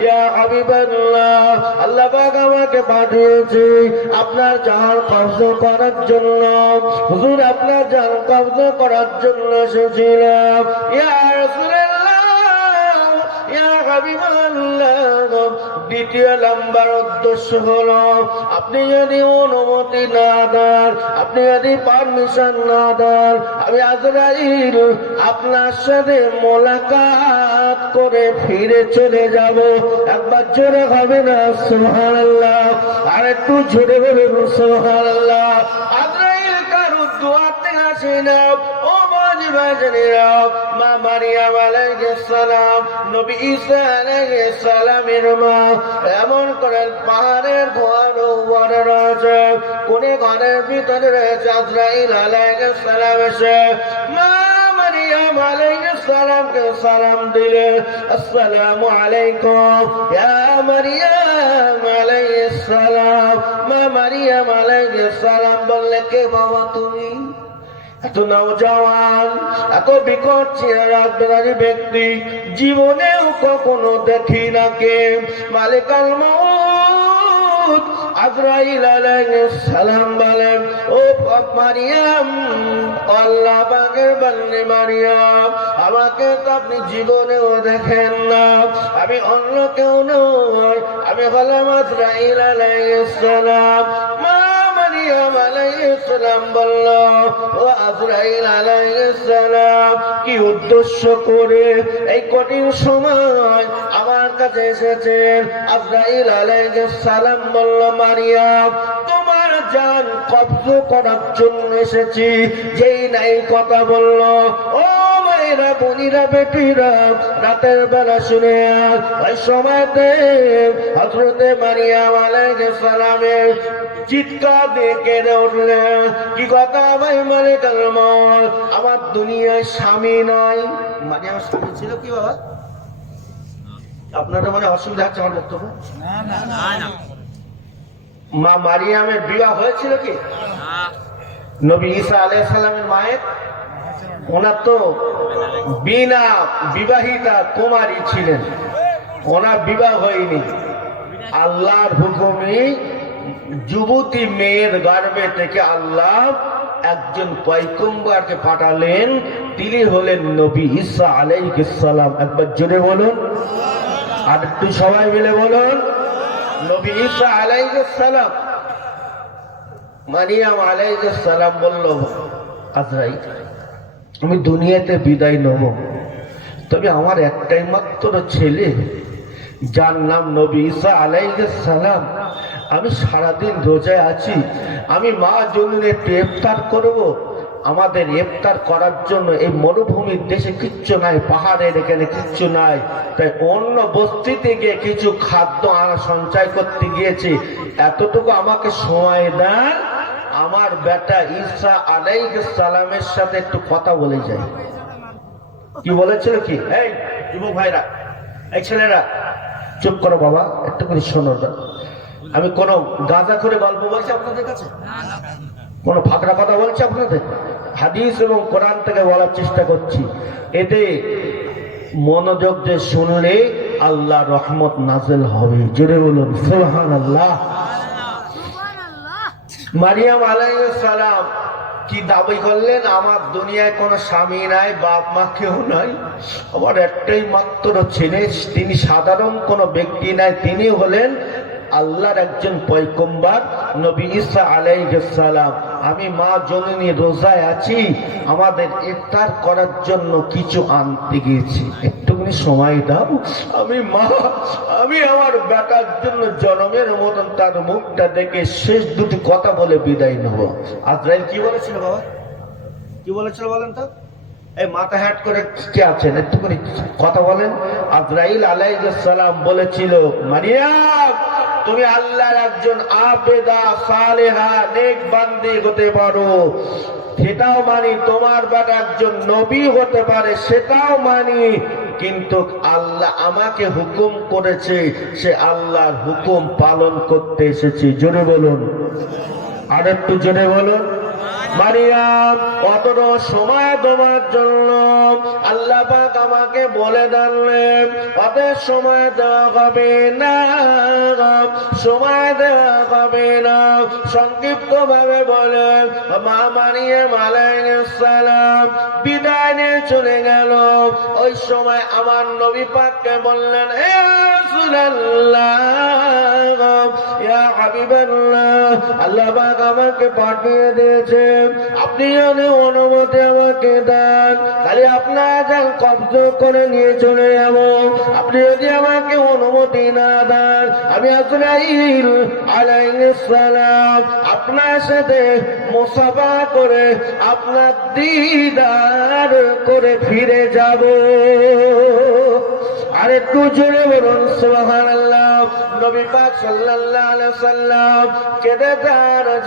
ইয়া হাবিবাল্লাহ, আল্লাহ পাক আমাকে পাঠিয়েছে আপনার জান কবজ করার জন্য। হুজুর, আপনার জান কবজ করার জন্য এসেছিলাম। ইয়া রাসূলুল্লাহ, ইয়া হাবিবাল্লাহ। দ্বিতীয় নাম্বার উদ্দেশ্য হলো, আপনি যদি অনুমতি না দেন, আপনি যদি পারমিশন না দেন, আমি আজরাইল আপনার সাথে মোলাকাত করে ফিরে চলে যাব। একবার জোরে হবে না সুবহানাল্লাহ? আর একটু জোরে বলুন সুবহানাল্লাহ। আজরাইল কারো দোয়াতে আসে না। ও বাজনীরা, মা মারিয়াম আলাইহিস সালাম, নবী ঈসা আলাইহিস সালামের মা এমন করে পাহাড়ের ঘর উপরে রয়েছে, কোনে ঘরের ভিতরে রয়েছে। আজরাইল আলাইহিস সালাম এসে মা মারিয়াম আলাইহিস সালামকে সালাম দিলেন, আসসালামু আলাইকুম ইয়া মারিয়াম আলাইহিস সালাম। মা মারিয়াম আলাইহিস সালাম বললে, কে বাবা তুমি? এত নওজওয়ান, এত বিকট চেহারার ব্যক্তি জীবনেও কখনো দেখি না। কে? মালিকাল মউত আজরাইল আলাইহিস সালাম বলেন, ও মারিয়াম, আল্লাহ পাকের বান্দী মারিয়াম, আমাকে তো আপনি জীবনেও দেখেন না, আমি অন্য কেউ নই, আমি হলাম আজরাইল আলাইহিস সালাম। মারিয়াম আলাইহিস সালাম বলল, ও আজরাইল আলাইহিস সালাম, কি উদ্দেশ্য করে এই কঠিন সময় আমার কাছে এসেছেন? আজরাইল আলাইহিস সালাম বলল, মারিয়াম, তোমার জান কবজ করার জন্য এসেছি। যেই নাই কথা বলল, ও মায়েরা বোনেরা বেটিরা, রাতের বেলা শুনে ওই সময়তে হযরতে মারিয়াম আলাইহিস সালামের চিৎকার দিয়ে কেঁদে উঠলেন। কি কথা ভাই মালিকাল মউত, আমার দুনিয়ায় স্বামী নাই। মানে আমার স্বামী ছিল কি বাবা? আপনাদের মানে অসুবিধা হচ্ছে আমার বক্তব্য? না। মা মারিয়ামের বিবাহ হয়েছিল কি? নবী ঈসা আলাইহিস সালামের মায়ের, ওনার তো বিনা বিবাহিতা কুমারী ছিলেন, ওনার বিবাহ হয়নি। আল্লাহর হুকুমে যুবতী মেয়ের গর্ভে থেকে আল্লাহ একজন পয়গম্বরকে পাঠালেন, তিনি হলেন নবী ঈসা আলাইহিস সালাম। একবার জোরে বলুন, আর একটু সবাই মিলে বলুন, নবী ঈসা আলাইহিস সালাম। মারিয়াম আলাইহিস সালাম বলল, আজরাইল, আমি দুনিয়াতে বিদায় নেব, তবে আমার একটাই মাত্র ছেলে, যার নাম নবী ঈসা আলাইহিস সালাম। আমি সারাদিন রোজায় আছি, আমি মা জমিনে ইফতার করব, আমাদের ইফতার করার জন্য এই মরুভূমির দেশে কিচ্ছু নাই, পাহাড়ের এখানে কিচ্ছু নাই, তাই অন্য বস্তিতে গিয়ে কিছু খাদ্য আনা সঞ্চয় করতে গিয়েছি। এতটুকু আমাকে সময় দেন, আমার বেটা ঈসা আলাইহিস সালামের সাথে একটু কথা বলে যাই। কি বলেছিল কি? এই যুবক ভাইরা, এই ছেলেরা, চুপ করো বাবা, একটু করে শোনো। আমি কোনো গাঁজা করে গল্প বলছি আপনাদের কাছে? কোনো ফাঁকড়া কথা বলছি আপনাদের? হাদিস এবং কোরআন থেকে বলার চেষ্টা করছি। এতে মনোযোগ দিয়ে শুনলে আল্লাহ রহমত নাযিল হবে। জোরে বলুন সুবহানাল্লাহ। মারিয়াম আলাইহিস সালাম কি দাবি করলেন? আমার দুনিয়ায় কোনো স্বামী নাই, বাপ মা কেউ নাই, আমার একটাই মাত্র ছেলে, তিনি সাধারণ কোনো ব্যক্তি নাই, তিনি হলেন আল্লাহর একজন পয়গম্বর নবী ঈসা আলাইহিস সালাম। আমি মা জননী রোজায় আছি, আমাদের ইফতার করার জন্য কিছু আনতে গিয়েছি, একটুখানি সময় দাও। আমি আমার বেটার জন্য জনমের মতন তার মুখটা দেখে শেষ দুটি কথা বলে বিদায় নেব। আজরাইল কি বলেছিল বাবা? কি বলেছিল বলেন তো? এই মাথা হ্যাট করে কে আছেন, একটু করে কথা বলেন। আজরাইল আলাইহিস সালাম বলেছিল, মারিয়াম তুমি আল্লাহর একজন আবেদা সালেহা নেক বান্দি হতে পারো, সেটাও মানি। তোমার বেটা একজন নবী হতে পারে, সেটাও মানি। কিন্তু আল্লাহ আমাকে হুকুম করেছে, সে আল্লাহর হুকুম পালন করতে এসেছি। জোরে বলুন, আর একটু জোরে বলুন। মারিয়াম, অতটা সময় তোমার জন্য আল্লাহ পাক আমাকে বলে দিলেন, ওদের সময় দেওয়া হবে না, সময় দেওয়া হবে না। সংক্ষিপ্ত ভাবে বলে মা মারিয়াম আলাইহিস সালাম বিদায় নিয়ে চলে গেল। ওই সময় আমার নবী পাককে বললেন, হে রাসূলুল্লাহ, ইয়া হাবিবাল্লাহ, আল্লাহ পাক আমাকে পাঠিয়ে দিয়েছে, আপনি যদি অনুমতি আমাকে দেন, খালি আপনার কব্জ করে নিয়ে চলে যাব। আপনি যদি আমাকে অনুমতি না দেন, আমি আজরাইল আলাইহিস সালাম আপনার সাথে মুসাফা করে আপনার দিদার করে ফিরে যাব। আর একটু জোরে বলুন সুবহানাল্লাহ। নবী পাক সাল্লাল্লাহু আলাইহি ওয়াসাল্লাম কেঁদে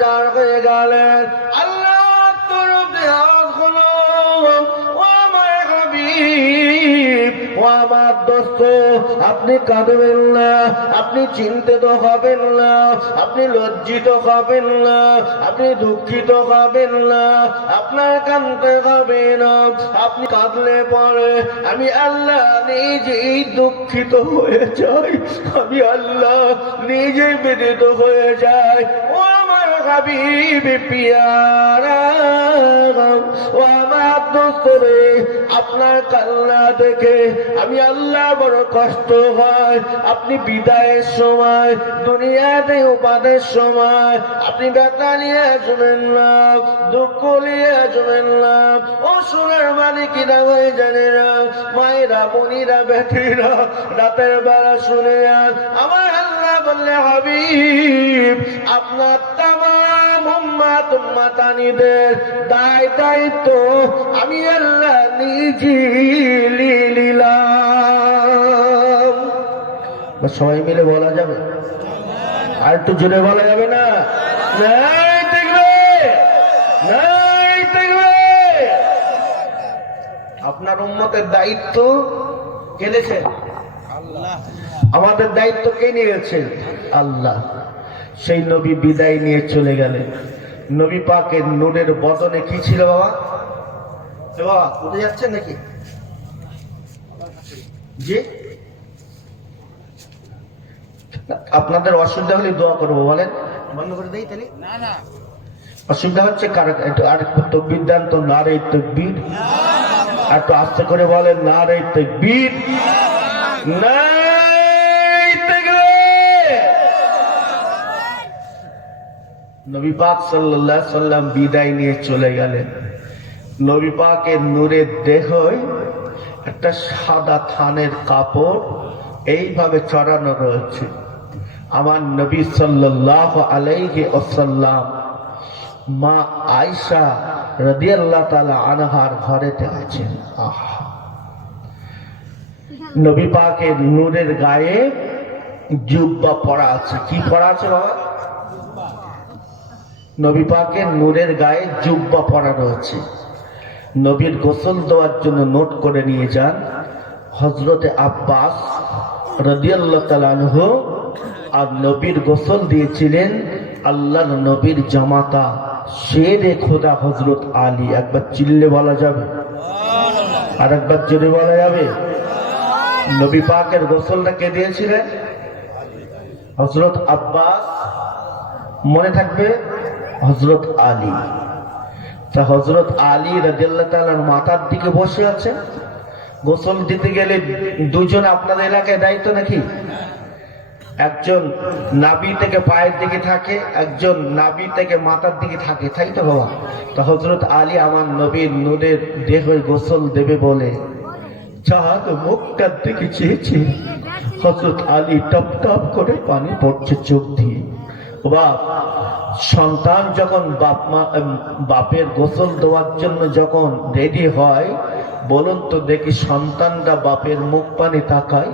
জার হয়ে গেলেন। আল্লাহ তরফে হাত হলো, ও আমার হাবিব, ও আমার দোস্ত, আপনি কাঁদবেন না, আপনি চিন্তিত হবেন না, আপনি লজ্জিত হবেন না, আপনি দুঃখিত হবেন না, আপনার কাঁদতে হবে না। আপনি কাঁদলে পরে আমি আল্লাহ নিজেই দুঃখিত হয়ে যাই, আমি আল্লাহ নিজেই ব্যথিত হয়ে যাই। ও আমার হাবিব পিয়ারা, ও আমার দোস্ত রে, আপনার কান্না দেখে আমি আল্লাহ বড় কষ্ট হয়। আপনি বিদায়ের সময়, দুনিয়াতে উপাদের সময় আপনি ব্যথা নিয়ে আসবেন না, দুঃখ নিয়ে আসবেন না। ও সোনার মালিকিরা হয়ে জানেরা, মায়েরা, বোনিরা, বেটিরা, রাতের বেলা শুনে আমার আল্লাহ বললে, হাবিব আপনার তামাম উম্মাত উম্মাতানিদের দায়িত্ব আমি আল্লাহ নিজে নিলাম। সবাই মিলে বলা যাবে? আর একটু জোরে বলা যাবে না? নাই দেখবে, নাই দেখবে। আপনার উম্মতের দায়িত্ব কে নিয়েছে? আল্লাহ। আমাদের দায়িত্ব কে নিয়েছে? আল্লাহ। সেই নবী বিদায় নিয়ে চলে গেলেন। নবী পাকের নূরের বদনে কি ছিল বাবা? বাবা বুঝে যাচ্ছেন নাকি? জি, আপনাদের অসুবিধা হলে দোয়া করবো, বলেন। বন্ধ করে দেই তাহলে? না না, অসুবিধা হচ্ছে কারো? একটু আর একটু তাকবীর দেন তো, নারে তাকবীর। আর একটু আস্তে করে বলেন, নারে তাকবীর, নাই তাকবীর। নবী পাক সাল্লাল্লাহু আলাইহি সাল্লাম বিদায় নিয়ে চলে গেলেন। নবী পাকের নূরের দেহয় একটা সাদা থানের কাপড় এইভাবে চড়ানো রয়েছে। আমার নবী সাল্লাল্লাহু আলাইহি ওয়াসাল্লাম মা আয়েশা রাদিয়াল্লাহু তাআলা আনহার ঘরেতে আছেন। নবী পাকের নূরের গায়ে জুব্বা পরা আছে। কি পরা আছে বাবা? নবী পাকের নূরের গায়ে জুব্বা পরা রয়েছে। নবীর গোসল দেওয়ার জন্য নোট করে নিয়ে যান হযরতে আব্বাস রাদিয়াল্লাহু তাআলা আনহু। আর নবীর গোসল দিয়েছিলেন আল্লাহর নবীর জামাতা শেরে খোদা হযরত আলী। একবার চিল্লে বলা যাবে? আর একবার জোরে বলা যাবে? নবী পাকের গোসলটা কে দিয়েছিলেন? হযরত আব্বাস। মনে থাকবে হযরত আলী। তা হযরত আলী রাদিয়াল্লাহু তাআলার মাথার দিকে বসে আছেন। গোসল দিতে গেলে দুজন আপনাদের এলাকায় দায়িত্ব নাকি? একজন নাভি থেকে পায়ের দিকে থাকে, একজন নাভি থেকে মাথার দিকে থাকে, তাই তো বাবা? তা হযরত আলী আমার নবীর নূরের দেহে গোসল দেবে বলে চাঁদ মুখটার দিকে চেয়েছে। হযরত আলী টপ টপ করে পানি পড়ছে চোখ দিয়ে। বাপ সন্তান যখন বাপের গোসল দেওয়ার জন্য যখন রেডি হয়, বলুন তো দেখি সন্তানরা বাপের মুখ পানি তাকায়?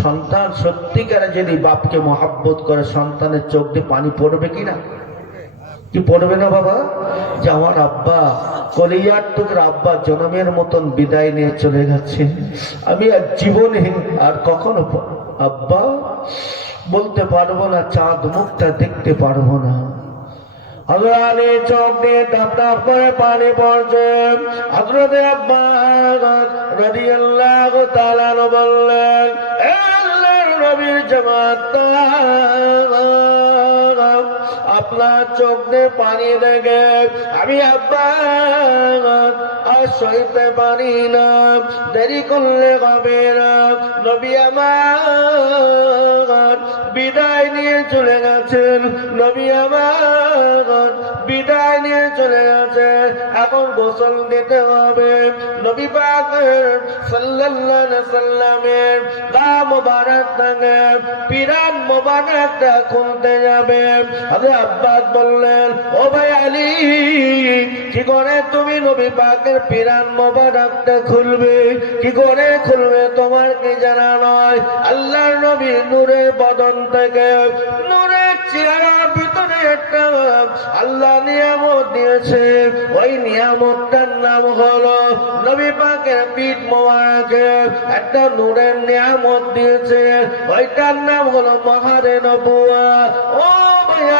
সন্তান সত্যিকারে যদি বাপকে মহাব্বত করে সন্তানের চোখ দিয়ে পানি পড়বে কিনা? কি পড়বে না বাবা? যে আমার আব্বা কলিয়ার টুকরা আব্বা জনমের মতন বিদায় নিয়ে চলে গেছে, আমি আর জীবনে আর কখনো আব্বা বলতে পারবো না, চাঁদ মুখটা দেখতে পারবো না। হযরত আলী চোখ দিয়ে টাপ টাপ করে পানি পড়ছে। হযরত আব্বাস রাদিয়াল্লাহু তাআলা বললেন, এ আল্লাহর নবীর জামাতা, আপনার চোখ দিয়ে পানি দেখে আমি আব্বাস আর সইতে পারি না, দেরি করলে হবে না। নবী আমার বিদায় নিয়ে চলে গেছেন, নবী আমার বিদায় নিয়ে চলে গেছে, এখন গোসল দিতে হবে। নবী পাক সাল্লাল্লাহু আলাইহি সাল্লামের গা মোবারক থেকে পিরান মোবারকটা খুলতে যাবে। হযরত আব্বাস বললেন, ও ভাই আলী, কি করে তুমি নবী পাকের পিরান মোবারকটা খুলবে? কি করে খুলবে তোমার কি জানা নয়? আল্লাহর নবী নূরের বদন থেকে নূরের চেহারার ভিতরে একটা আল্লাহ নিয়ামত দিয়েছে। ওই নিয়ামতটার নাম হলো নবী পাকের পিঠ মোবারকে একটা নূরের নিয়ামত দিয়েছে, ওইটার নাম হলো মাহারে নবুয়ত। ও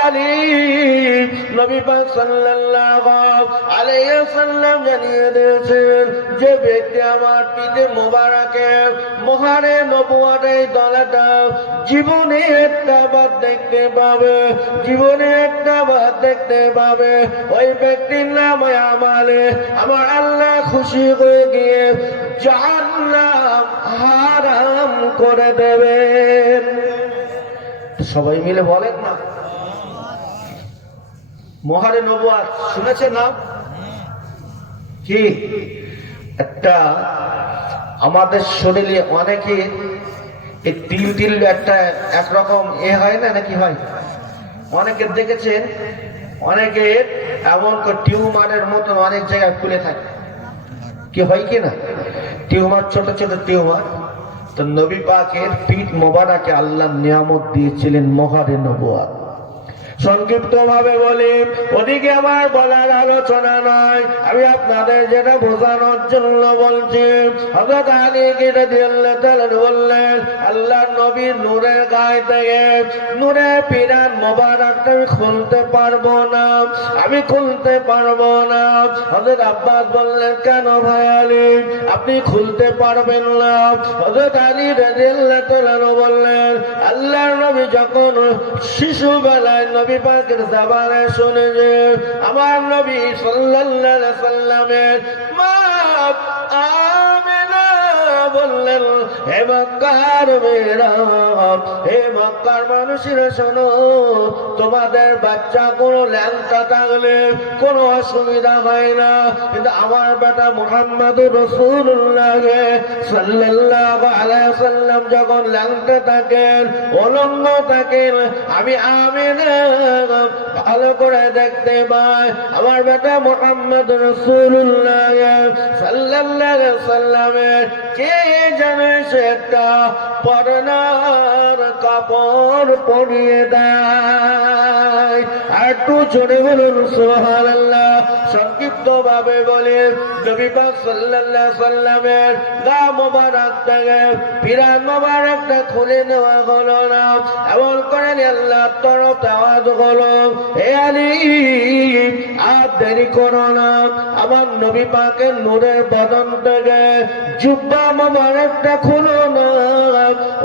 আলী, নবী পাক সাল্লাল্লাহু আলাইহি ওয়াসাল্লাম জানিয়ে দিয়েছেন, যে ব্যক্তি আমার পিঠে মোবারকে মহারে নবুয়তের দলাটা জীবনে একটা বার দেখতে পাবে, জীবনে একটা বার দেখতে পাবে, ওই ব্যক্তির নাম আমালে আমার আল্লাহ খুশি হয়ে গিয়ে জাহান্নাম হারাম করে দেবেন। সবাই মিলে বলেন না মহারে নবুয়ত শুনেছেন না? কি একটা আমাদের শরীরে অনেকে এই তিল একটা একরকম হয় না, নাকি হয়? অনেকের দেখেছেন, অনেকের এমন টিউমারের মতন অনেক জায়গায় ফুলে থাকে। কি হয় কি না? টিউমার, ছোট ছোট টিউমার। তো নবী পাকের পিঠ মোবারকে আল্লাহ নিয়ামত দিয়েছিলেন মহারে নবুয়ত। সংক্ষিপ্ত ভাবে বলি, ওদিকে আমার বলার আলোচনা নয়, আমি আপনাদের যেটা বোঝানোর জন্য বলছি। হযরত আলী রাদিয়াল্লাহু তাআলা বললেন, আল্লাহর নবীর নূরের গায়ে থেকে নূরের পিরান মোবারকটা আমি খুলতে পারবো না, আমি খুলতে পারবো না। হযরত আব্বাস বললেন, কেন ভাই আলী, আপনি খুলতে পারবেন না? হযরত আলী রাদিয়াল্লাহু তাআলা বললেন, আল্লাহর নবী যখন শিশুবেলায় নবী পাকের জবানে শুনে যে আমার নবী সাল্লাল্লাহু আলাইহি সাল্লামের মা আমিনা বললেন, হে মক্কার মেয়েরা, হে মক্কার মানুষেরা শোনো, তোমাদের বাচ্চা কোনো ল্যাংটা থাকলে কোনো অসুবিধা হয় না, কিন্তু আমার বেটা মুহাম্মদুর রাসূলুল্লাহ সাল্লাল্লাহু আলাইহি সাল্লাম যখন ল্যাংটা থাকেন, অলঙ্গ থাকেন, আমি আমিনা ভালো করে দেখতে পাই আমার বেটা মুহাম্মদ রাসূলুল্লাহ সাল্লাল্লাহু আলাইহি সাল্লামের কে জানে সেটা পরনার কাপড় পরিয়ে দেয়। একটু জোরে বলুন সুবহানাল্লাহ। সংক্ষিপ্ত ভাবে বলে নবী পাক সাল্লাল্লাহু আলাইহি সাল্লামের গা মোবারক থেকে পিরান মোবারকটা খুলে নেওয়া হলো না, এমন করে আল্লাহর তরফ আওয়াজ হলো, হে আলী আর দেরি করো না, আমার নবী পাকের নূরের বদন থেকে জুব্বা মোবারকটা খুলো না।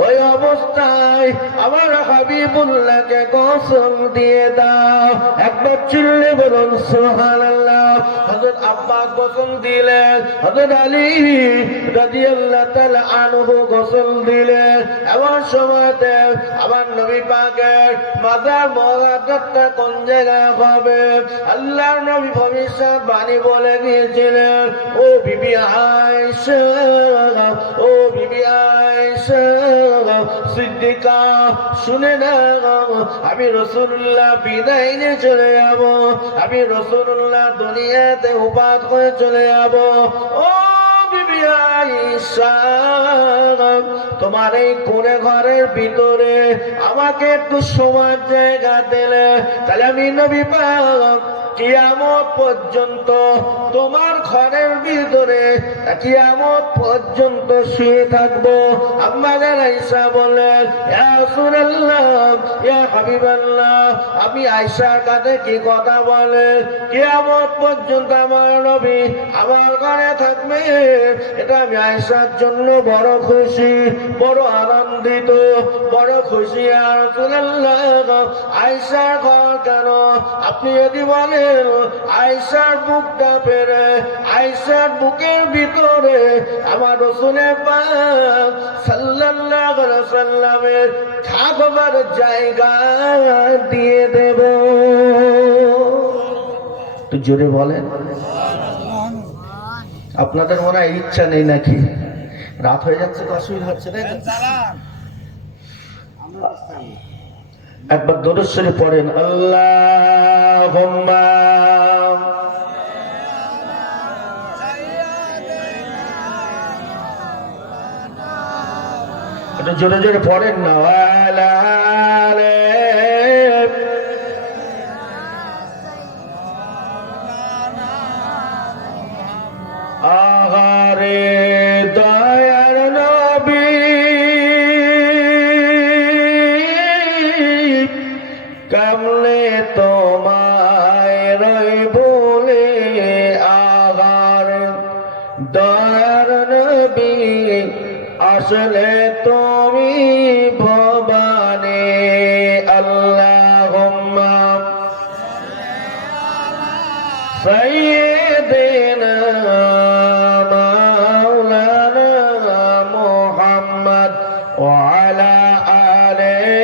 ওই অবস্থায় আমার হাবিবুল্লাহকে গোসল দিয়ে দাও। একবার চিল্লে বলুন সুবহানাল্লাহ। হযরত আব্বাস গোসল দিলেন, হযরত আলী রাদিয়াল্লাহু তাআলা আনহু গোসল দিলেন। এমন সময়তে আমার নবী পাকের মাজার মুবারকটা কোন জায়গায় হবে আল্লাহর নবী ভবিষ্যৎবাণী বলে গিয়েছিলেন, ও বিবি আয়েশা, ও বিবি আয়েশা সিদ্দিকা শুনে নাও, আমি রাসূলুল্লাহ বিদায় নিয়ে চলে যাব, আমি রাসূলুল্লাহ দুনিয়াতে উপাত হয়ে চলে যাব। ও বিবি আয়েশা, তোমার এই কোণে ঘরের ভিতরে আমাকে একটু সময় জায়গা দিলে তাহলে আমি নবী পাক কিয়ামত পর্যন্ত তোমার ঘরের ভিতরে কিয়ামত পর্যন্ত শুয়ে থাকবো। আম্মা জান আয়েশা বললেন, ইয়া রাসূলুল্লাহ, ইয়া হাবিবাল্লাহ, আমি আয়েশার কাছে কি কথা বলেন, কিয়ামত পর্যন্ত আমার নবী আমার ঘরে থাকবে, এটা আমি আয়েশার জন্য বড় খুশি, বড় আনন্দিত, বড় খুশি। ইয়া রাসূলুল্লাহ, আয়েশার ঘর কেন? আপনি যদি বলেন আয়েশার বুকটা পেরে আয়েশার বুকের ভিতরে আমার রাসূলের পাক সাল্লাল্লাহু আলাইহি সাল্লামের থাকবার জায়গা দিয়ে দেব। তো জোরে বলেন। আপনাদের মনে হয় ইচ্ছা নেই নাকি? রাত হয়ে যাচ্ছে তো অসুবিধা হচ্ছে না? একবার দরুদ শরীফ পড়েন, আল্লাহুম্মা এটা জোরে জোরে পড়েন না, ওয়ালা আলে আহারে দয়ার নবী কামলে তোমায় রই বলে আগার দয়ার নবী আসলে তুমি ভবানে। আল্লাহুম্মা সাইয়্যিদিনা মাওলানা মুহাম্মদ ওয়া আলা আলিহি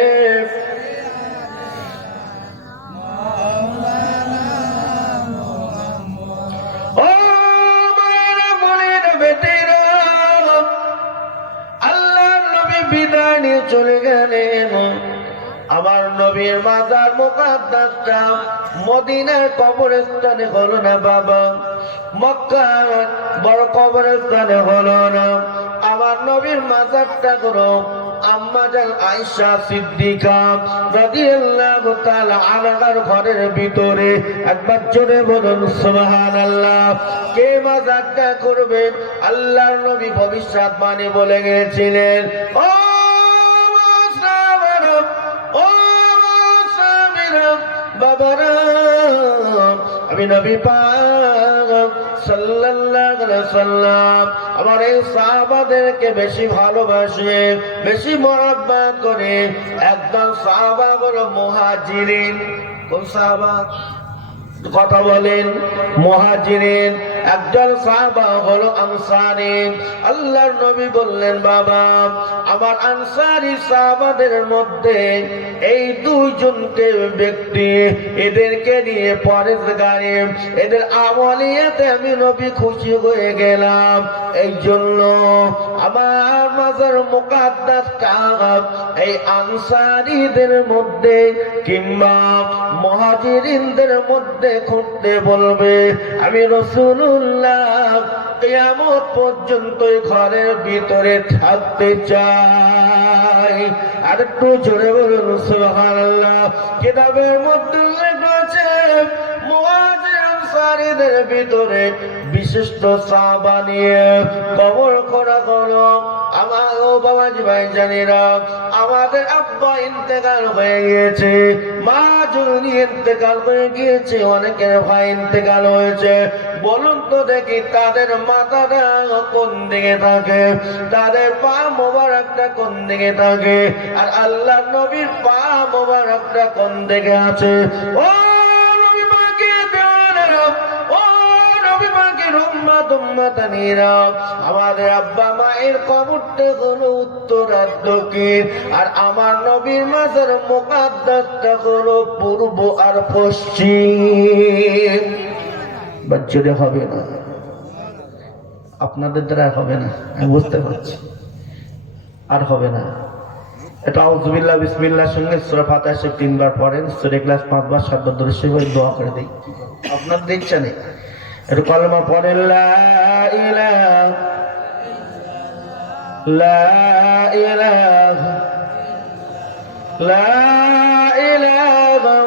বিদায় নিয়ে চলে গেলেন। আমার নবীর মাজার মুকাদ্দাসটা মদিনার কবরস্থানে হলো না বাবা, মক্কার বড় কবরস্থানে হলো না। আমার নবীর মাজারটা হলো আম্মা জান আয়েশা সিদ্দিকা রাদিয়াল্লাহু তাআলা আনহার ঘরের ভিতরে। একবার জোরে বলুন সুবহানাল্লাহ। কে মাজারটা করবে? আল্লাহর নবী ভবিষ্যৎবাণী বলে গিয়েছিলেন, ও বাবারা, আমি নবী পাক সাল্লাল্লাহু আলাইহি সাল্লাম আমার এই সাহাবাদেরকে বেশি ভালোবাসে, বেশি মহব্বত করে। একদম সাহাবা হলো মুহাজিরিন। কোন সাহাবা? কথা বলেন। মুহাজিরিন। একজন সাহাবা হলো আনসারী। আল্লাহর নবী বললেন, বাবা আমার আনসারী সাহাবাদের মধ্যে এই দুইজনকে ব্যক্তি, এদেরকে নিয়ে পরেশগারী, এদের আমলিয়াতে আমি নবী খুশি হয়ে গেলাম। এই জন্য আমার মাজার মুকাদ্দাসটা এই আনসারীদের মধ্যে কিংবা মুহাজিরিনদের মধ্যে খুঁজতে বলবে, আমি রাসূলুল্লাহ কিয়ামত পর্যন্ত ঘরের ভিতরে থাকতে চাই। আর একটু জোরে বলুন সুবহানাল্লাহ। কিতাবের মধ্যে লেখা আছে মুহাজির আনসারীদের ভিতরে বিশিষ্ট সাহাবা নিয়ে কবর করা হলো। আমার ও বাবাজি ভাইজানেরা, আমাদের আব্বা ইন্তেকাল হয়ে গিয়েছে, মা জননী ইন্তেকাল হয়ে গিয়েছে, অনেকের ভাই ইন্তেকাল হয়েছে। বলুন তো দেখি তাদের মাথাটা কোন দিকে থাকে, তাদের পা মোবারকটা কোন দিকে থাকে, আর আল্লাহ নবীর পা মোবারকটা কোন দিকে আছে? ও নবী পাকের দেওয়ানেরা, ও নবী পাকের উম্মত উম্মতানিরা, আমাদের আব্বা মায়ের কবরটা হলো উত্তরার দক্ষিণ, আর আমার নবীর মাজার মুকাদ্দাসটা হলো পূর্ব আর পশ্চিম। বাচ্চাদের হবে না, আপনাদের দ্বারা হবে না, আমি বুঝতে পারছি, আর হবে না। এটা আউযুবিল্লাহ বিসমিল্লাহর সঙ্গে সূরা ফাতিহা শরীফ 3 বার পড়েন, সূরা ইখলাস 5 বার, 7 বার দরুদ শরীফ দোয়া করে দেই। আপনার দেখছেন একটু কলমা পড়েন, লা ইলাহা লা ইলাহা লা ইলাহা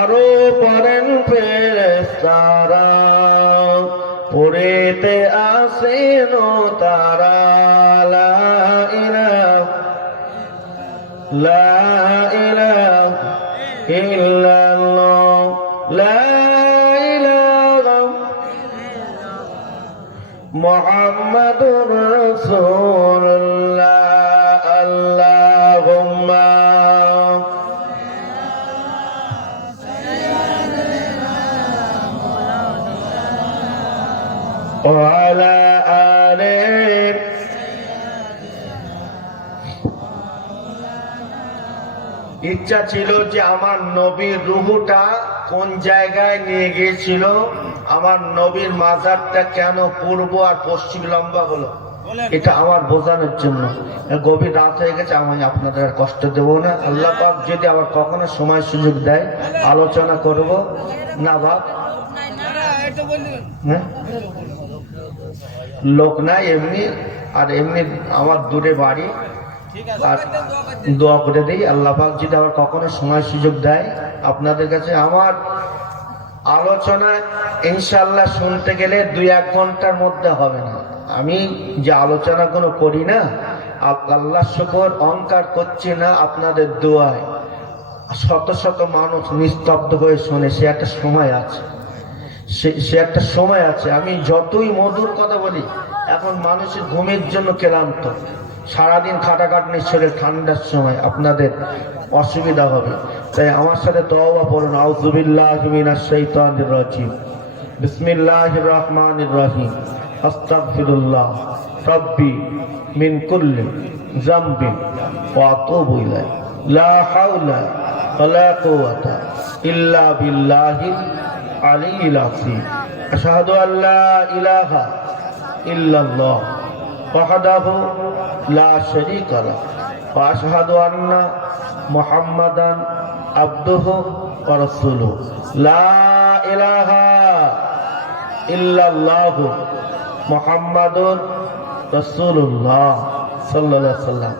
আরো পড়েন ফেরেশতারা, পড়েতে আসেন তারা, লা ইলাহা লা ইলাহা ইল্লাল্লাহ, লা ইলাহা মুহাম্মাদুর রাসূলুল্লাহ। আল্লাহুম্মা ওয়ালা আলে। ইচ্ছা ছিল যে আমার নবীর রূহটা কোন জায়গায় নিয়ে গিয়েছিল, আমার নবীর মাজারটা কেন পূর্ব আর পশ্চিম লম্বা হলো, এটা আমার বোঝানোর জন্য। গভীর রাত হয়ে গেছে, আমি আপনাদের আর কষ্ট দেব না। আল্লাহ পাক যদি আবার কখনো সময় সুযোগ দেয় আলোচনা করব না। বাপ লোক নাই এমনি, আর এমনি আমার দূরে বাড়ি, আর দোয়া করে দিই আল্লাহ পাক যদি আবার কখনো সময় সুযোগ দেয় আপনাদের কাছে। আমার আলোচনা ইনশাআল্লাহ শুনতে গেলে 2-1 ঘন্টার মধ্যে হবে না। আমি যে আলোচনাগুলো করি না, আল্লাহ শুকর অহংকার করছি না, আপনাদের দোয়ায় শত শত মানুষ নিস্তব্ধ হয়ে শোনে। সে একটা সময় আছে, সে একটা সময় আছে। আমি যতই মধুর কথা বলি, এখন মানুষের ঘুমের জন্য ক্লান্ত, সারাদিন খাটাখাটনি ছেড়ে ঠান্ডার সময় আপনাদের অসুবিধা হবে। তাই আমার সাথে তওবা পড়ুন, আউযুবিল্লাহি মিনাশ শাইতানির রাজিম, বিসমিল্লাহির রহমানির রহিম, আস্তাগফিরুল্লাহ রাব্বি মিন কুল্লি যামবিন ওয়া আতুবু ইলাইহি, লা হাওলা ওয়ালা কুওয়াতা ইল্লা বিল্লাহিল আলিয়্যিল আযীম। আশহাদু আল্লা ইলাহা ইল্লাল্লাহ ওয়াহদাহু লা শারীকা লাহু ওয়া আশহাদু আন্না মুহাম্মাদান আবদুহু ওয়া রাসূলুহু, লা ইলাহা ইল্লাল্লাহু মুহাম্মাদুর রাসূলুল্লাহ সাল্লাল্লাহু আলাইহি ওয়াসাল্লাম।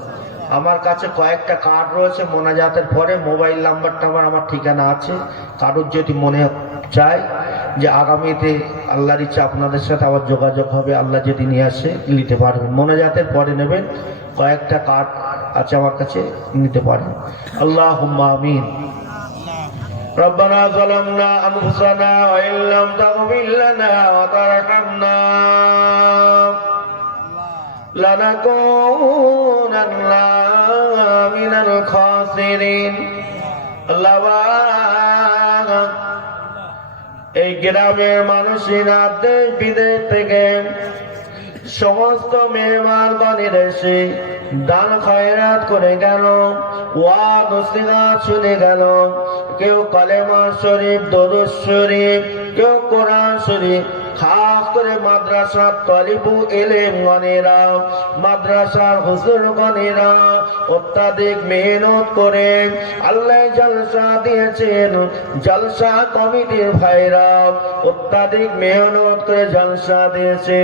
আমার কাছে কয়েকটা কার্ড রয়েছে মোনাজাতের পরে, মোবাইল নাম্বারটা আমার ঠিকানা আছে। কারোর যদি মনে চায় যে আগামীতে আল্লাহর ইচ্ছা আপনাদের সাথে আবার যোগাযোগ হবে, আল্লাহ যদি নিয়ে আসে নিতে পারবেন, মোনাজাতের পরে নেবেন। কয়েকটা কার্ড আছে আমার কাছে, নিতে পারেন। আল্লাহুম্মা আমিন। ربنا ظلمنا أنفسنا وإن لم تغفر لنا وترحمنا لنكونن من الخاسرين। এই গ্রামের মানুষেরা দেশ বিদেশ থেকে সমস্ত মেহমানগণের এসে দান খয়রাত করে গেল, ওয়াজ নসিহত শুনে গেল। কেউ কালেমা শরীফ, দরুদ শরীফ, কেউ কোরআন শরীফ, খাস করে মাদ্রাসার তলিবু এলেম গণেরা, মাদ্রাসার হুজুর গণেরা অত্যাধিক মেহনত করে আল্লাহ জলসা দিয়েছেন। জলসা কমিটির ভাইরা অত্যাধিক মেহনত করে জলসা দিয়েছে।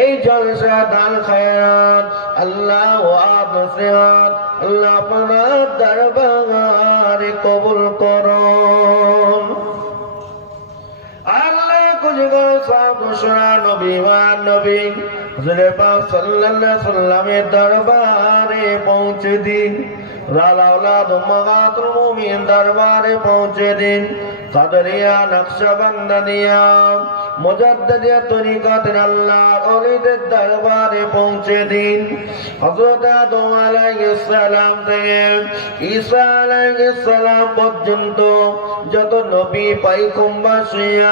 এই জলসা দান খায়রাত আল্লাহ ওয়াব নসিহত আল্লাহ আপনার দরবারে কবুল করুন। আল্লাহ কুজগর সাহেব শোনা নবী মান নবী হুজুরে পাক সাল্লাল্লাহু আলাইহি সাল্লামের দরবারে পৌঁছে দিন। লাউলাদ উম্মাহাতুল মুমিন দরবারে পৌঁছে দিন। কাদরিয়া নকশবন্দিয়া মুজাদ্দিদিয়া তরিকাতের আল্লাহর ওলিদের দরবারে পৌঁছে দিন। হযরত আদম আলাইহিস সালাম থেকে ঈসা আলাইহিস সালাম পর্যন্ত যত নবী পয়গম্বর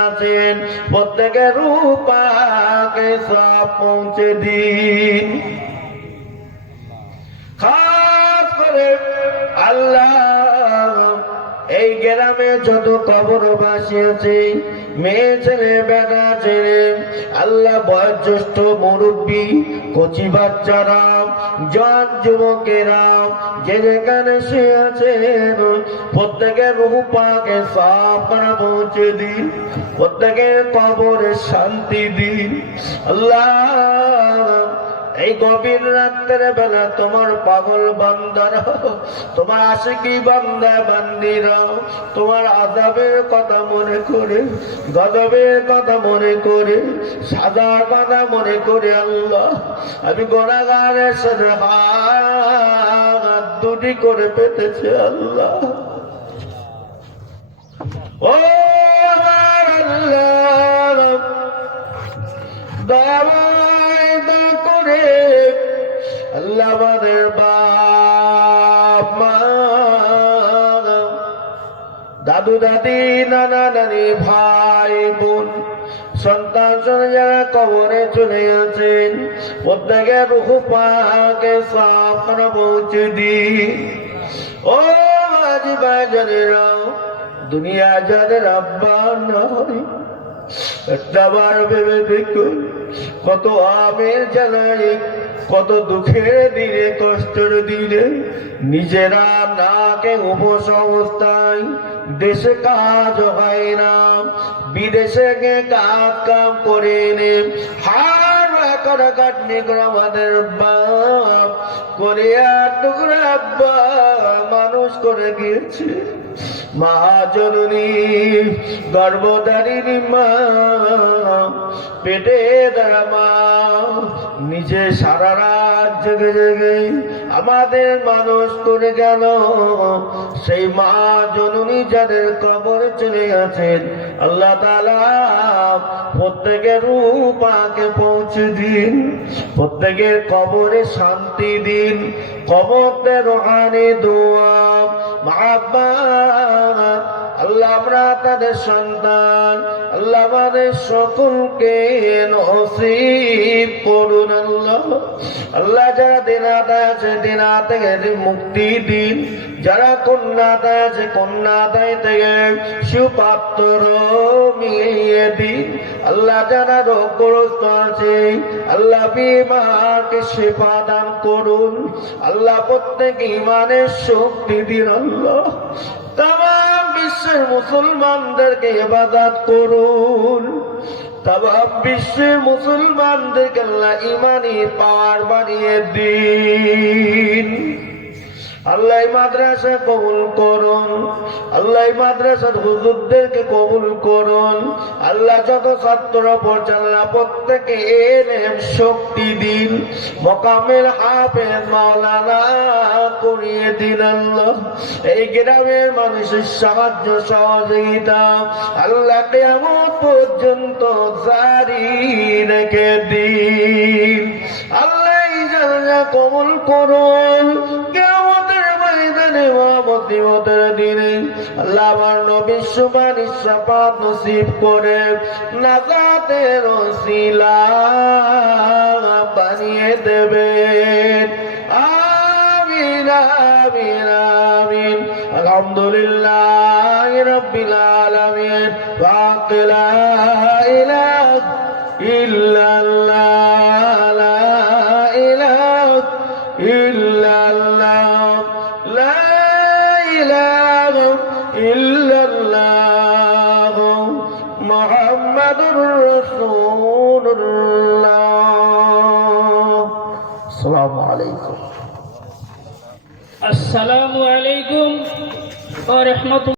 আছেন প্রত্যেকের রূহ পাকে সব পৌঁছে দিন। খাস করে আল্লাহ এই গ্রামে যত কবরবাসী আছে, মেয়ে ছেলে বেটা ছেলে, আল্লাহ বয়োজ্যেষ্ঠ মুরব্বী কচি বাচ্চারা জওয়ান যুবকেরা যে যেখানে সে আছেন প্রত্যেকের রূহ পাকে সাফ করে পৌঁছে দিন। প্রত্যেকের কবরে শান্তি দিন। আল্লাহ এই গভীর রাতের বেলা তোমার পাগল বান্দারা, তোমার আশিকি বান্দা বান্দিরা তোমার আযাবের কথা মনে করে, গজবের কথা মনে করে, সাজার কথা মনে করে আল্লাহ আমি গুনাহগারের সাথে হাত দুটি করে পেতেছে আল্লাহ। ও আমার আল্লাহ আল্লাহ আমাদের বাপ মা দাদু দাদি নানা নানি ভাই বোন সন্তান যারা কবরে চলে আছেন প্রত্যেকের রূহ পাকে সাফ করে পৌঁছে দিন। ও আজি ভাইজানেরা দুনিয়া যাদের আব্বা নয় একটাবার ভেবে দেখুন কত আমের জ্বালায়, কত দুঃখের দিনে কষ্টের দিনে নিজেরা নাকে উপসংস্থায় দেশে কাজ হয় না, বিদেশে গিয়ে কাজ কাম করে এনে হার করে কাটনি করে আমাদের বাপ করিয়া টুকরা আব্বা মানুষ করে গিয়েছে। মা জননী গর্ভধারিণী মা পেটে দাঁড়া মা নিজে সারা রাত জেগে জেগে আমাদের মানুষ করে গেল। সেই মা জননী যাদের কবরে চলে আছেন আল্লাহ তাআলা প্রত্যেকের রূহ পাকে পৌঁছে দিন। প্রত্যেকের কবরে শান্তি দিন। কবরে রুহানি দোয়া মাহাব্বত আল্লাহ আমরা তাদের সন্তান আল্লাহ আমাদের সকলকে নসিব করুন। আল্লাহ আল্লাহ যারা দিনাদায় আছে দিনা থেকে মুক্তি দিন, যারা কন্যাদায় আছে কন্যাদায় থেকে সুপাত্র মিলিয়ে দিন। আল্লাহ যারা রোগগ্রস্ত আছে আল্লাহ বিমারকে শিফা দান করুন। আল্লাহ প্রত্যেক ইমানের শক্তি দিন। আল্লাহ তাম বিশ্বের মুসলমানদেরকে ইবাদত করুন। তাম বিশ্বের মুসলমানদেরকে আল্লাহ ইমানি পাওয়ার বানিয়ে দিন। আল্লাহ মাদ্রাসা কবুল করুন। আল্লাহ মাদ্রাসার হুজুরদেরকে কবুল করুন। আল্লাহ যত ছাত্র পড়ছে আল্লাহ প্রত্যেকে এলেম শক্তি দিন। মোকামেল হাফেজ মাওলানা করিয়ে দিন। আল্লাহ এই গ্রামের মানুষের সাহায্য সহযোগিতা আল্লাহ কিয়ামত পর্যন্ত জারি রেখে দিন। আল্লাহ ইজাজা কবুল করুন। কিয়ামতের ময়দানে মুসিবতের দিনে আল্লাহ আমার নবীর সুপারিশ শাফাত নসিব করে নাজাতের ওসিলা বানিয়ে দেবেন। আমিন আমিন আমিন। আলহামদুলিল্লাহি রাব্বিল আলামিন। লা ইলাহা ইল্লা আসসালামু আলাইকুম। আসসালামু আলাইকুম ওয়া রাহমাতুল্লাহ।